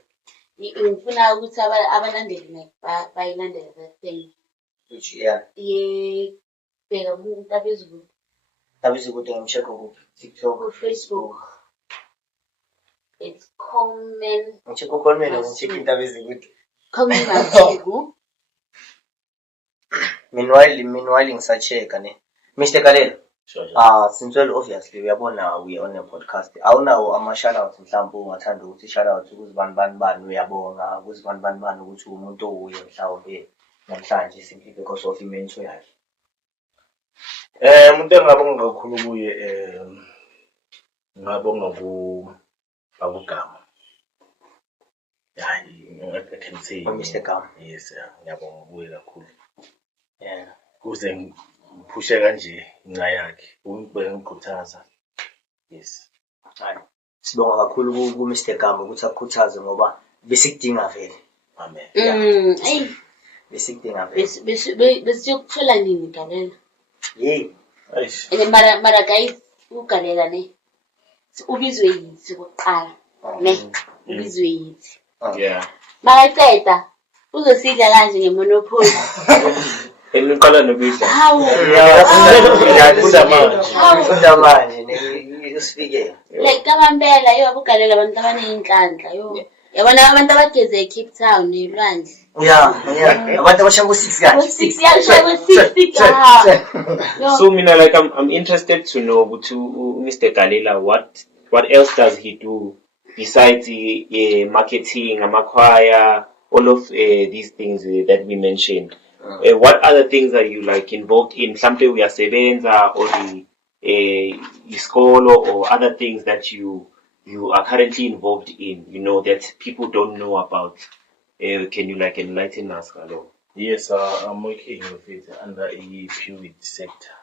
Ngifuna ukuthi abalandeli bayilandele that thing. Which yeah. Bheka uNtabezi kude. Ntabezi kude ngimcheck ku TikTok, Facebook. It's Coleman. Ngimcheck uColeman ngimcheck Ntabezi kude. Coleman Mashego. Meanwhile ngisachecka ne. Mr. Kalela. Sure. Since well obviously uyabona we on a podcast. Awunawo ama shout out mhlawumbe ungathanda ukuthi shout out kuzibani uyabonga kuzibani ukuthi umuntu obuye mhlawumbe namhlanje simply because of imention yakhe. Umuntu engabonga kakhulu kuye ngabonga akugama. Yeah, I can say Mr. Gama. Yes, ngiyabonga kuye kakhulu. Yeah. Kuze ngiphushe kanje inqa yakhe ungikhuthaza. Yes. Hayi. Sibonga kakhulu ku Mr. Gama ukuthi akukhuthaze ngoba besikudinga vele. Amen. Hey. Besikudinga vele. Besiyokuthola nini Galela? Hey. Eish. Mara guys uGalela ne. Ubizwe yithi kokuqala. Ne. Ubizwe yithi. Yeah. Makaqeda uzosidla kanje ngemonopoly. Eniqala nokudla. Hawu. Ufunda manje usifike. Like kaMambela yo abugalela abantu abaneyinhlanhla yo. Yabona abantu abageze eCape Town nelwandle. Yeah. Abantu abashaya ku6 kanje. 6 yashaya ku60 ka. So mina like I'm interested to know ukuthi Mr. Galela what else does he do besides marketing, amakwaya, all of these things that we mentioned. What other things are you like involved in? Mhlampe uyasebenza or iskolo or other things that you are currently involved in, that people don't know about. Can you like enlighten us, Hello? Yes, I'm working with it under a PUID sector.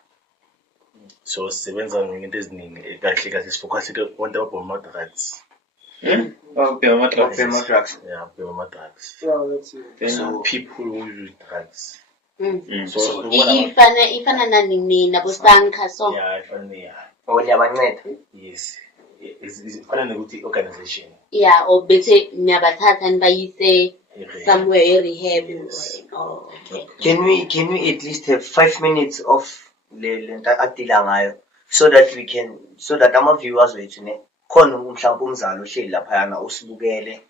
So sebenza ngento eziningi kahle kahle sifocus kwanta ama-drugs. Ubhema drugs. Yeah, ama-drugs. Yeah, that's it. Then people who use drugs. So ifana nani nabo stanka so. Yeah, ifana Uyabanceda. yes. Ifana nokuthi organization. Yeah, or better niyabathatha nibayise somewhere rehab. Yes. Oh, okay. Can we at least have 5 minutes of le nto adila ngayo so that ama viewers wethu ne khona mhlawumbe umzalo ohleli lapha yana usibukele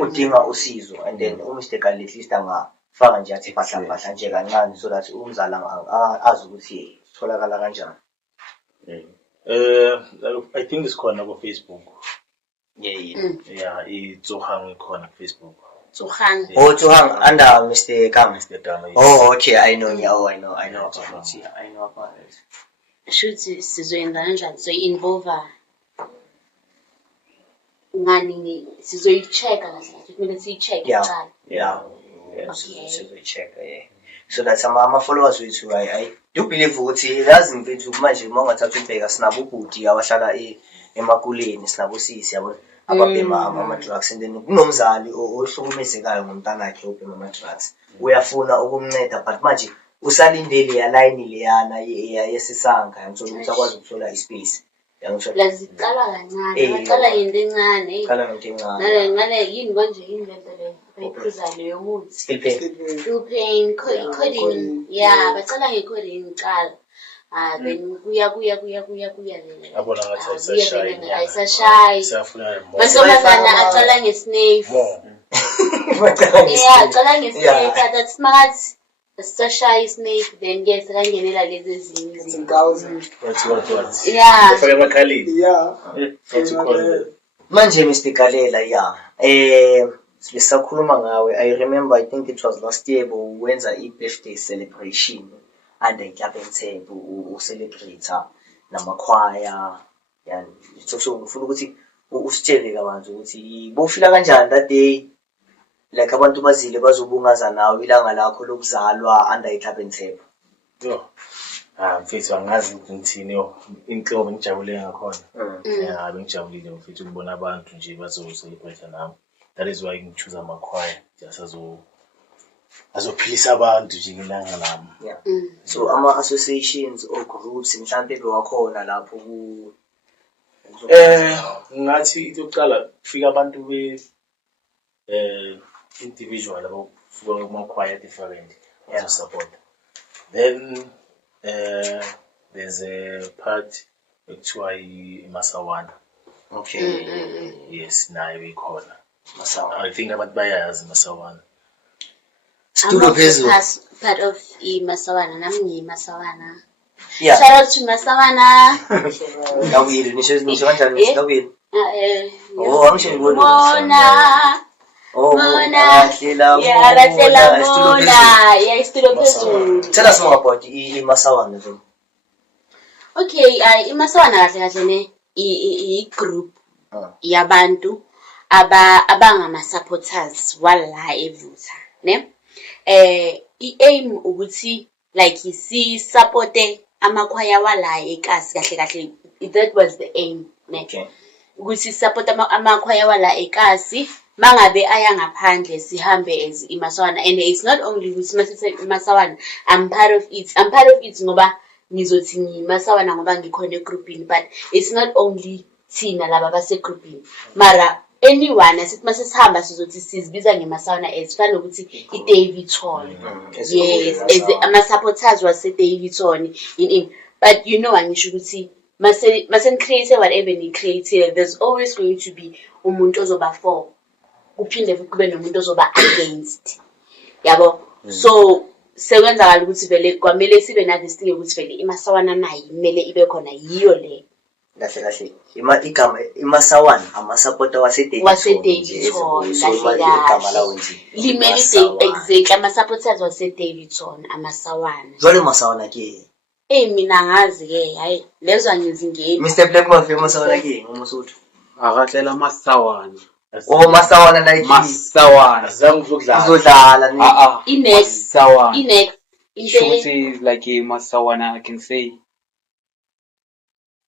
udinga usizo and then uMr Kale at least angafaka nje athi phahla nje kancane so that umzala azi ukuthi tholakala kanjani. I think it's khona ku Facebook. Yeah. Yeah, iTsohang khona ku Facebook. Tsohang. Oh, Tsohang under Mr. Kama. Mr. Dama. Oh, okay, I know. Yeah, I know about it. Yeah, I know about it. Shuthi sizoyenza kanjani so involve ngani sizoyichecka kahle kumele siyicheck iqala. Yeah. Okay. So we check. Yeah. So that's ama followers wethu I do believe ukuthi yazi mfethu manje mongathatha ubheka sinabo ubhuti abahlala emakuleni sinabo sisi yabo ababhema ama-drugs and then kunomzali ohlukumezekayo ngomntana wakhe obhema ama-drugs uyafuna ukumnceda but manje usalindele ya line leyana yesisanga yangithola ukuthi akwazi ukuthola ispace yangithola Laziqala kancane baqala into encane kala ngento encane ngale yini konje indlela le bayiphuza leyo muthi still pain coding yeah baqala nge-coding qala then kuya Abona ngathi ayisashayi siyafuna mantombazana aqala nge-snake yeah aqala nge-snake that's makathi asisashayi snake then ke sekangenela lezi ezinye what yeah ufake emakhaleni Yeah. manje Mr. Kalela sisakhuluma ngawe I remember I think it was last year wenza i-birthday celebration under iCaptain ucelebrate namakhwaya yani so ngifuna ukuthi usitshele kabanzi ukuthi bofila kanjani that day like abantu bazile bazobungaza nawe ilanga lakho lokuzalwa under iCaptain. yo mfethu angazi ukuthi ngithini inhlobo ngijabule ngakhona yeah ngijabulile mfethu ukubona abantu nje bazocelebrate nami. That is why ngichoose amakhwaya just azophilisa abantu nje ngelanga lami. Yeah. So ama associations or groups mhlambe bewakhona lapho ku ngathi itoqala kufika abantu individual abafuka kumakhwaya different to support. Then there's a part ekuthiwa iMasawana. okay. Yes, nayo ikhona. Masawana. I think abantu bayazi Masawana. Studio phezulu. part of iMasawana nami ngiyiMasawana. Yeah. Shout out to Masawana. Dawile nisho kanjani Dawile? Oh, angisho ngibona. Mona. Mona. Yeah, batlela Mona. Yeah, studio phezulu. Tell us more about iMasawana then. Okay, iMasawana kahle ne i-group yabantu abangama supporters wala eVutha, ne? I-aim ukuthi like si supporte amakhwaya wala eKasi kahle that was the aim, ne? Okay. Ukuthi support amakhwaya wala eKasi mangabe aya ngaphandle sihambe as iMasawana and it's not only ukuthi masise iMasawana I'm part of it ngoba ngizothi ngiMasawana ngoba ngikhona egroupini but it's not only thina laba base groupini mara anyone asithi masisihamba sizothi sizibiza ngeMasawana as fana ukuthi iDavidson yes as ama supporters wase Davidson in but angisho ukuthi mase create whatever ni create there's always going to be umuntu ozoba for kuphinde kube nomuntu ozoba against yabo so sekwenzakala ukuthi vele kwamele sibe na this thing ukuthi vele iMasawana nayo imele ibe khona yiyo le kahle igama imasawana amasupporter wase-Davidson igama lawo nje limele exactly ama-supporters wase-Davidson amasawana jwale masawana ke mina ngazi-ke hayi lezo angizingeni Mr Black Mafia masawana ke ngomsuthu akahlela masawana masawana like masawana uzodlala i-next Should like masawana I can say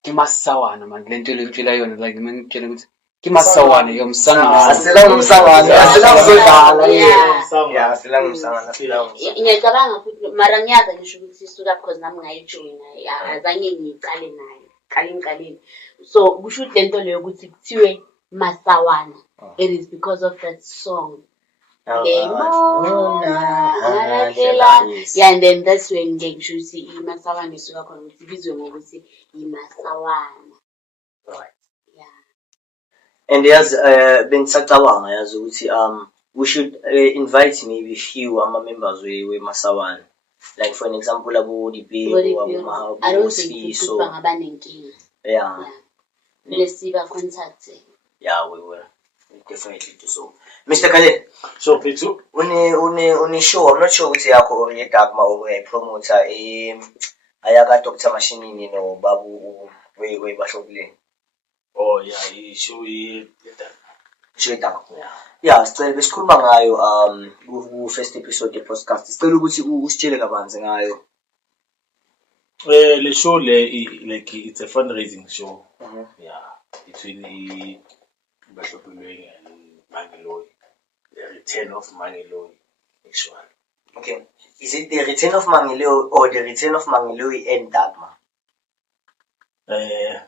kimasawana man lento lentshela yona like mangitshela ukuthi kimasawana yomsangano asela ngumsangano ngiyacabanga futhi mara ngiyaza ngisho ukuthi isuka because nami ngayijoyina azange ngiqale nayo ngiqaleni so kusho ukuthi lento leyo ukuthi kuthiwe masawana it is because of that song and then that's when ngisho ukuthi imasawana isuka khona ukuthi ibizwe ngokuthi imasawana and yazi bengisacabanga yazi ukuthi we should invite maybe few members we-masawana like for an example abo Dipego I don't think so ngabanenkinga lesiba contact we will definitely do so. Mr. Khaled, so Pitu uni show I'm not sure ukuthi yakho or yedagma or promoter ayaka Dr. Mashinini no Babu we bashobile. Oh yeah, show idagma. Yeah, sicela besikhuluma ngayo ku first episode ye podcast. Sicela ukuthi usitshele kabanzi ngayo. Le show like it's a fundraising show. Yeah, between Bashopuleng and Mangiloy. The return of Mangiloy, actually. Okay. Is it the return of Mangiloy or the return of Mangiloy and Dagma?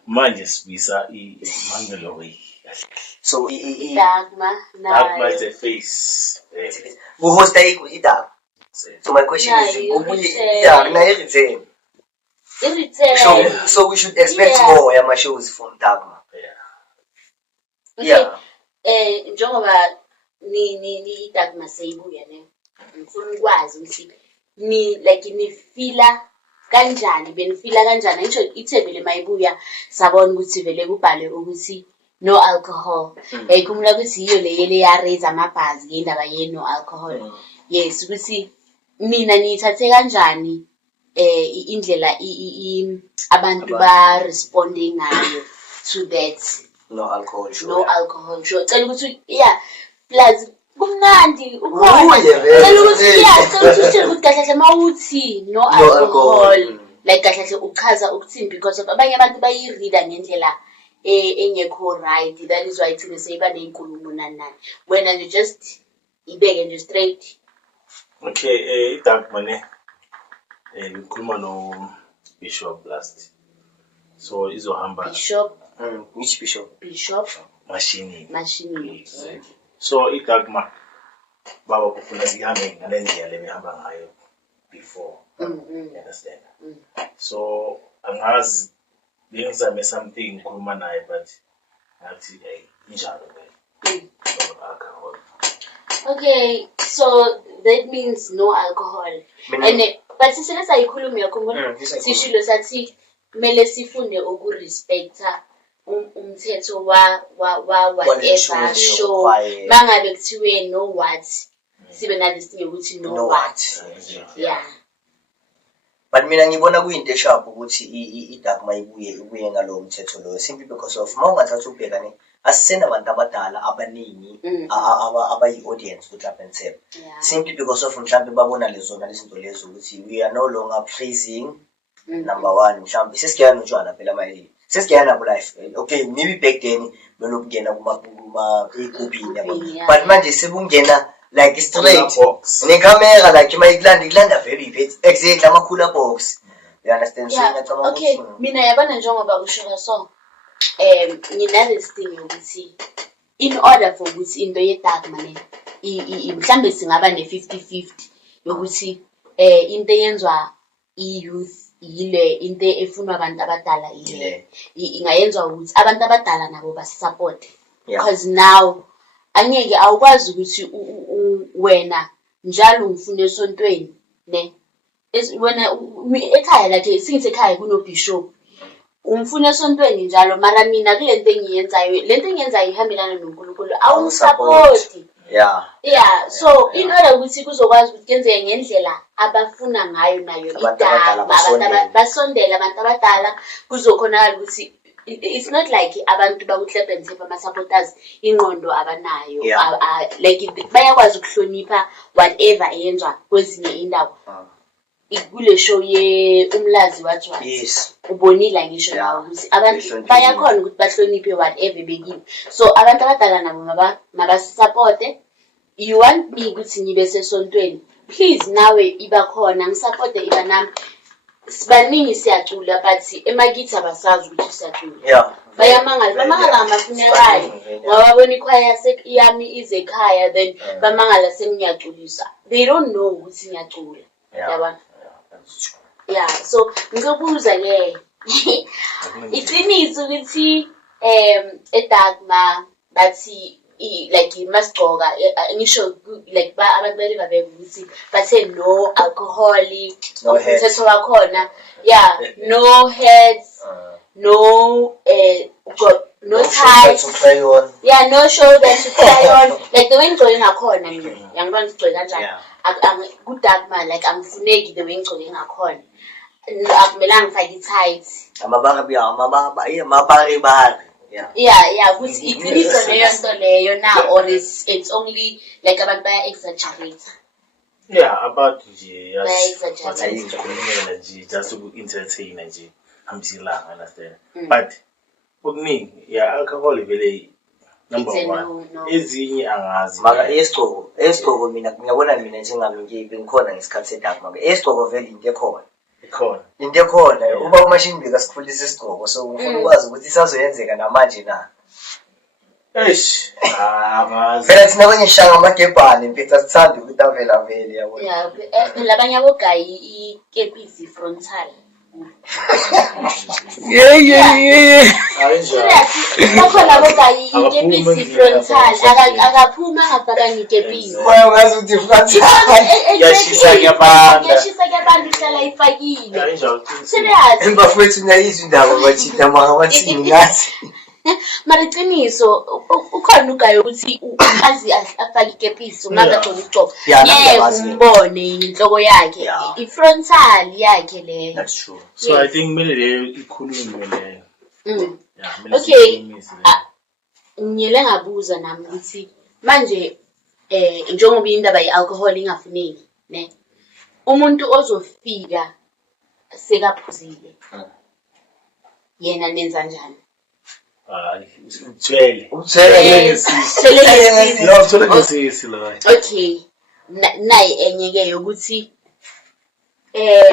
Manjes bisa Mangiloy. So Dagma is the face. Who host Dagma? So my question is, return. So we should expect more Yama shows from Dagma. Njengoba ni Dagma seyibuya ne ngifuna ukwazi ukuthi nifila kanjani benifila kanjani ngisho ithebele mayibuya sabona ukuthi vele kubhale ukuthi no alcohol khumula ukuthi iyo le ya raise amabhazi ngendaba ye no alcohol yes ukuthi mina nithathe kanjani indlela abantu ba responding ngayo to that no alcohol sure cela ukuthi plus kumnandi ukhona cela ukuthi ukuthi kahle mawuthi no alcohol like kahle uchaza ukuthini because of abanye abantu bayireada ngendlela engekho right that is why thina seyiba nezinkulumo nani wena nje just ibeke nje straight okay idagma ne ngikhuluma no Bishop last so izohamba Bishop which Bishop Mashini so idagma baba kufuna sihambe ngalendlela lebehamba ngayo before understand so angazi bengizame something ngikhuluma naye but ngathi injalo alcohol. Okay, so that means no alcohol and but sisele sayikhuluma yakho sishilo sathi kumele sifunde ukurespecta umthetho wa whatever show mangabe kuthiwe no what sibe nalesinye ukuthi no what yeah but mina ngibona kuyinto esharp ukuthi idagma ibuye ngalowo mthetho lo simply because of mawungathatha ubhekane asisena abantu abadala abaningi abayi-audience to trap and tap simply because of mhlambe babona lezona lezinto lezo ukuthi we are no longer praising number one mhlambe sesikuyana notshwala phela manje sesikuyana nabo life okay maybe back then belokungena kuma-ekubini yabo but manje sebungena like straight necamera like ikulanda very exactly ama-cooler box you understand so okay mina yabona njengoba usho so nginalesi thing ukuthi in order for ukuthi into yedagma mhlambe singaba ne-50-50 yokuthi into eyenzwa i-youth yile into efunwa abantu abadala ile ingayenzwa ukuthi abantu abadala nabo basisupport because now angeke awukwazi ukuthi wena njalo ngifuna esontweni ne wena ekhaya like singithi ekhaya kuno bishop umfuna esontweni njalo mara mina kule nto engiyenzayo le nto engiyenzayo ihambelana noNkulunkulu awungisapoti. Yeah, so in order ukuthi kuzokwazi ukuthi kenzeke ngendlela abafuna ngayo nayo idala abantu basondela abantu abadala kuzokhonakala ukuthi it's not like abantu bakuhlebhe nzipha ama-supporters ingqondo abanayo like bayakwazi ukuhlonipha whatever eyenzwa kwezinye indawo kule show umlazi wathi ubonile ngisho nawo ukuthi abantu bayakhona ukuthi bahloniphe whatever bekini so abantu abadala nabo mabasupporte. You want me ukuthi ngibe sesontweni please nawe iba khona ngisupporte iba nami sibaningi siyacula but emakithi abasazi ukuthi siyacula bayamangala ngamafuneral ngawabona ikhwaya yami ize ekhaya then bamangala sengiyaculisa they don't know ukuthi ngiyacula yabona. So ngizobuza ke iqiniso ukuthi eDagma bathi like masigcoka ngisho like abantu belive ukuthi bathe no alcohol umthetho wakhona no heads no no ties no shoulders to cry on like the way ngigcoke ngakhona mina yangibona ngigcoke kanjani kuDagma like angifuneki the way ngigcoke ngakhona akumelanga ngifake i-tights amabari ukuthi iqiniso leyo nto leyo na or it's only like abantu baya-exaggerate. About nje bayayikhulumela nje just to entertain nje hambiselanga understand but okuningi alcohol vele number 1 ezinye angazi maka esigcoko mina ngiyabona mina njengami ngikhona ngesikhathi seDagma esigcoko vele into ekhona into ekhona uba umashini bekasikufundisa isigcoko so ufuna ukwazi ukuthi isazoyenzeka namanje na angazi phela thina kwenye shanga amagebhane mpetha sithanda ukuthi avela vele yabona labanye abogayi ikepisi frontal bakhona abogayi ikepisi frontal akaphuma angafakanga ikepisi ungazi ukuthi frontal yashisa ngebantu ihlala ifakile serious embafethu ngiyizwa indaba bachitha makabathini ngathi mara iqiniso ukhona ugayi ukuthi ukazi afake ikepisi ungakagcoki isigcoko umbone inhloko yakhe ifrontal yakhe leyo. That's true. So I think kumele leyo ikhulunywe leyo. Okay ngiyele ngabuza nami ukuthi manje njengoba indaba ye-alcohol ingafuneki ne umuntu ozofika sekaphuzile yena nenza njani? Okay nayi enye ke yokuthi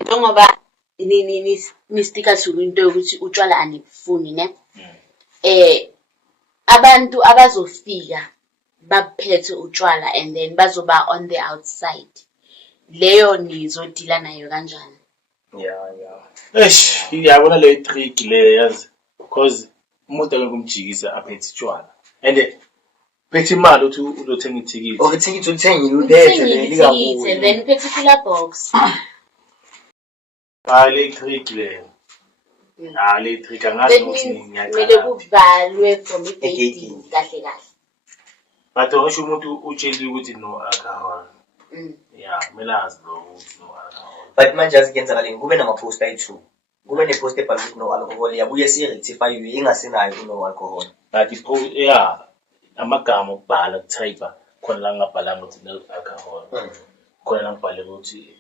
njengoba nistika to into yokuthi utshwala anibufuni ne abantu abazofika baphethe utshwala and then bazoba on the outside leyo nizodila nayo kanjani? Yabona le trick le yazi because umuntu akumjikisa aphethe utshwala and phethe imali uthi uzothenga ithikithi ithikithi uthengile ulethe likabuye then particular box le trick le le trick angazi ukuthi kumele kuvalwe from i-gate kahle kahle but ngisho umuntu utshela ukuthi no alcohol kumele azi lo ukuthi no alcohol but manje azikenzakala kube nama-post ayi-2 kube ne-post ebhalwe ukuthi no alcohol yabuye siyi-rectify ingasenayo no alcohol but amagama okubhala kutype khona la ngabhalanga ukuthi no alcohol khona la ngibhale ukuthi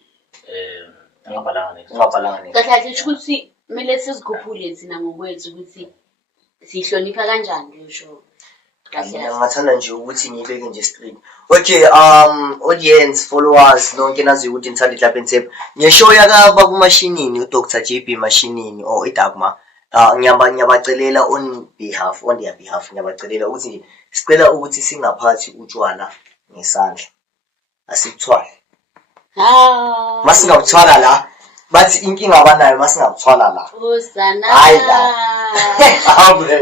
angabhalanga kahle kusho ukuthi kumele sizikhuphule thina ngokwethu ukuthi sihlonipha kanjani leyo show. Ngathanda nje ukuthi ngiyibeke nje straight. Okay, audience, followers, nonke nazi ukuthi nithanda ihlapha ensepha. Ngisho yakaba kumashinini uDr JB Mashinini or iDagma. Ngiyabacelela on their behalf ngiyabacelela ukuthi nje sicela ukuthi singaphathi utshwala ngesandla. Asikuthwale. Masingabuthwala la. Bathi inkinga abanayo masingabuthwala la. Hayi la.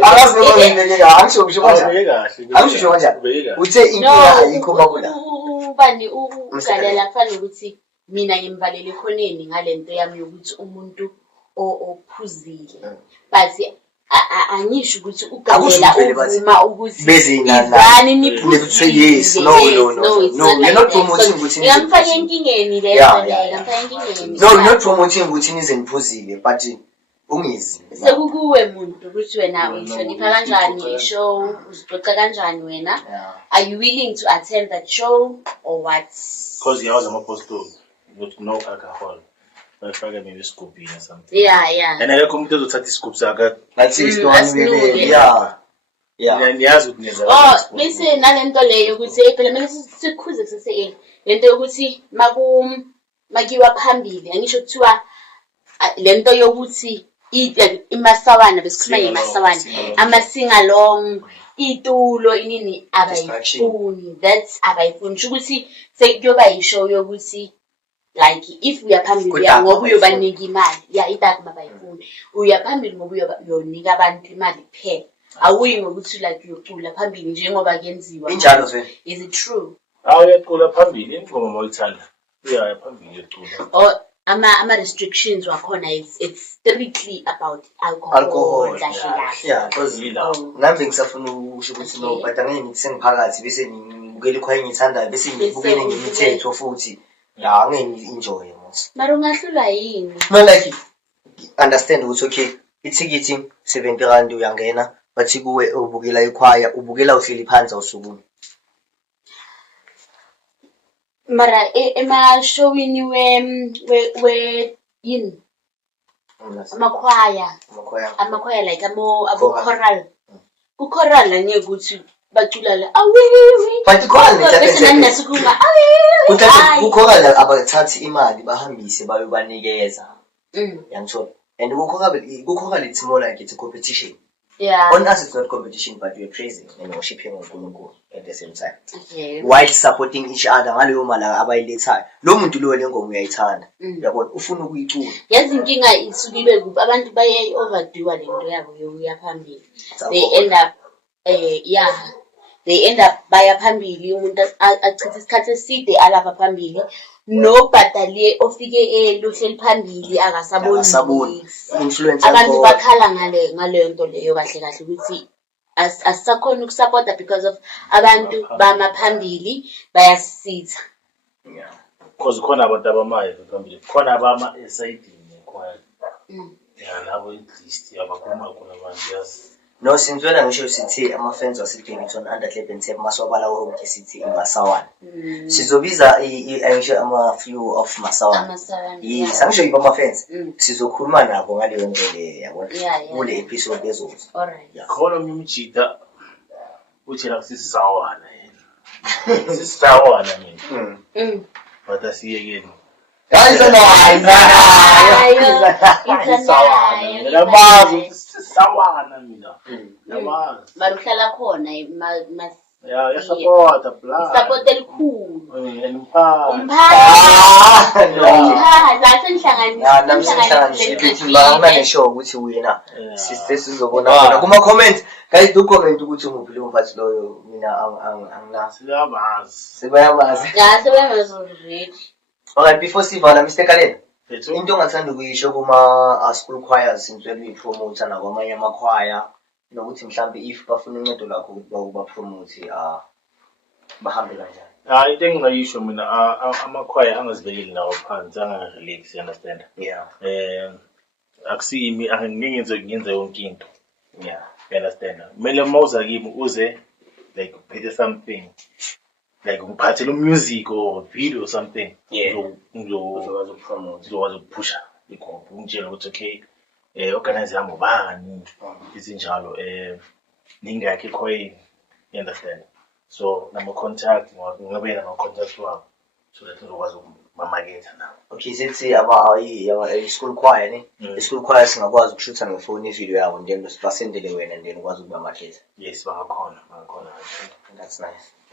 Akazi noma ngibekeka angisho kanjani. Uthe inkinga ayikho bakula. Ubani ugalela kufana ukuthi mina ngimvalele khoneni ngalento yami yokuthi umuntu ophuzile but angisho ukuthi Akusho vele bathi uvuma ukuthi bezina izani yes, no, you're not promoting ukuthi ngamfaka enkingeni leyo ngamfaka enkingeni no, you're not promoting ukuthi nize niphuzile but ungizi sekukuwe muntu ukuthi wena uyihlonipha kanjani ishow uzicoca kanjani wena are you willing to attend that show or what because yawazi ama-apostoli ukuthi no alcohol bayifake maybe isigubhini or something yeah and akekho umuntu ezothatha isigubhu sakhe that's it niyazi ukuthi niyenza bese nalento leyo ukuthi phela manje sikhuze sise lento yokuthi makiwa phambili angisho kuthiwa lento yokuthi imasawana besikhuluma ngemasawana ama-sing-along itulo inini abayifuni that's abayifuni ukuthi sekuyoba yishow yokuthi like if uyaphambili ngoba uyobanika imali itakuma bayifuni uyaphambili ngoba uyonika abantu imali kuphela awuyi ngokuthi like uyocula phambili njengoba kenziwa injalo vele is it true uyacula phambili ingoma mawuyithanda uyaya phambili uyocula ama-restrictions wakhona it's strictly about alcohol yeah because nami ngisafuna ukusho ukuthi no but angeke ngithi sengiphakathi bese ngibukela ikhwaya engiyithandayo bese ngibukele ngemithetho futhi angeke ngi-enjoy mara ungahlulwa yini like understand ukuthi okay ithikithi 70 rand uyangena bathi kuwe ubukela ikhwaya ubukela uhleli phansi awusukumi mara emashowini we yini amakhwaya like abo-choral ku-choral angeke ukuthi bacula la but nasukuma ku-choral abathathi imali bahambise bayobanikeza yangithola and ku-choral it's more like it's a competition. Yeah. On us, it's not competition, but we're praising and worshiping uNkulunkulu at the same time. Okay. While supporting each other, ngaleyo mala abayilethayo. Lo muntu lo lengoma uyayithanda. Uyabona, ufuna ukuyicula. Yazi inkinga isukile kuphi abantu baye overdo lento yabo yokuya phambili. They end up baya phambili umuntu achitha isikhathi eside alapha phambili. Nobhadaliye ofike lohleli phambili akasaboni influence abantu bakhala ngaleyo nto leyo kahle kahle ukuthi asisakhona ukusupporta because of abantu bamaphambili bayasitha because khona abantu abamaye phambili khona abama esayidini quiet nabo at-least abakhuluma khona manje yazi no sinzwela ngisho sithi ama-fans waseDaveyton under 11 maswabala wonke sithi imasawana sizobiza ngisho ama-few of masawana yes angisho yibo ama-fans sizokhuluma nabo ngaleyo nto le yabona kule episode ezoza khona umjida uthi la sisisawana yena sisisawana mina but asiyekeni guys sawana mina baruhlala khona yasapota bla support elikhulu namhlanganisho ukuthi wina sizobona khona kuma comment guys do comment ukuthi umuphi lo mfathi loyo mina anginazi sibayamazi already. Alright, before sivala Mr. Kalela into ongathanda ukuyisho kuma school choirs sintswele uyipromote nakwamanye amakhwaya nokuthi mhlambe if bafuna uncedo lakho ukuthi bapromote bahambe kanjani into engingayisho mina amakhwaya angazibekeli nawo phansi angarelax you understand akusimi ngenze yonke into you understand kumele mawuza kimi uze like uphethe something like ngiphathele music or video or something ngizokwazi ukupusha ikhophi ungitshela ukuthi okay organize yami ubani izinjalo ningakho ekhwayeni you understand so nama contact ngabela ama contact wabo so that ngizokwazi ukumamaketha nawo okay sithi school choir ne school choir singakwazi ukushutha ngefoni ivideo yabo then basendele wena then ukwazi ukumamaketha yes bangakhona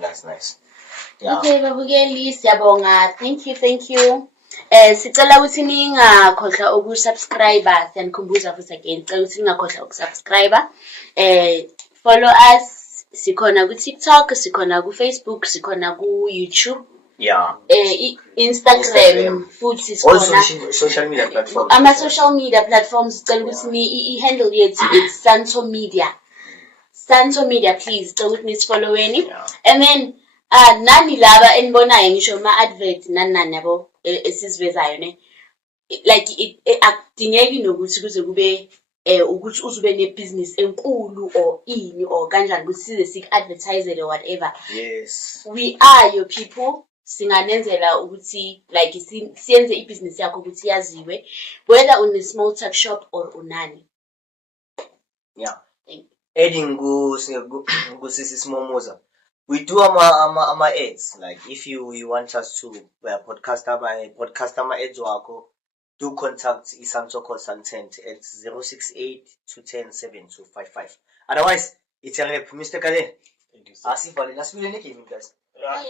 that's nice okay babukeli siyabonga thank you sicela ukuthi ningakhohlwa ukusubscribe siyanikhumbuza futhi again sicela ukuthi ningakhohlwa ukusubscribe follow us sikhona ku TikTok sikhona ku Facebook sikhona ku YouTube Yeah. Instagram futhi All sikhona social media platforms. ama-social media platforms sicela ukuthi i-handle yethu it's Santo Media. Santo Media, please cela ukuthi nisifolloweni. And then nani laba enibonayo ngisho ma-advert nani yabo esizivezayo ne like akudingeki nokuthi kuze kube ukuthi uzube nebhizinisi enkulu or ini or kanjani ukuthi size siku-advertisele or whatever. Yes. We are your people. Singanenzela ukuthi like siyenze ibhizinisi yakho ukuthi yaziwe whether une-small tuck shop or unani. Yeah. Adding go Sisi Simomoza. We do ama ads. Like if you want us to podcast ama ads wako, do contact Isanto Consultant at 068-210-7255. Otherwise, it's a rep. Mr. Kale. Thank you, sir. Asifale nasibile guys. Yeah,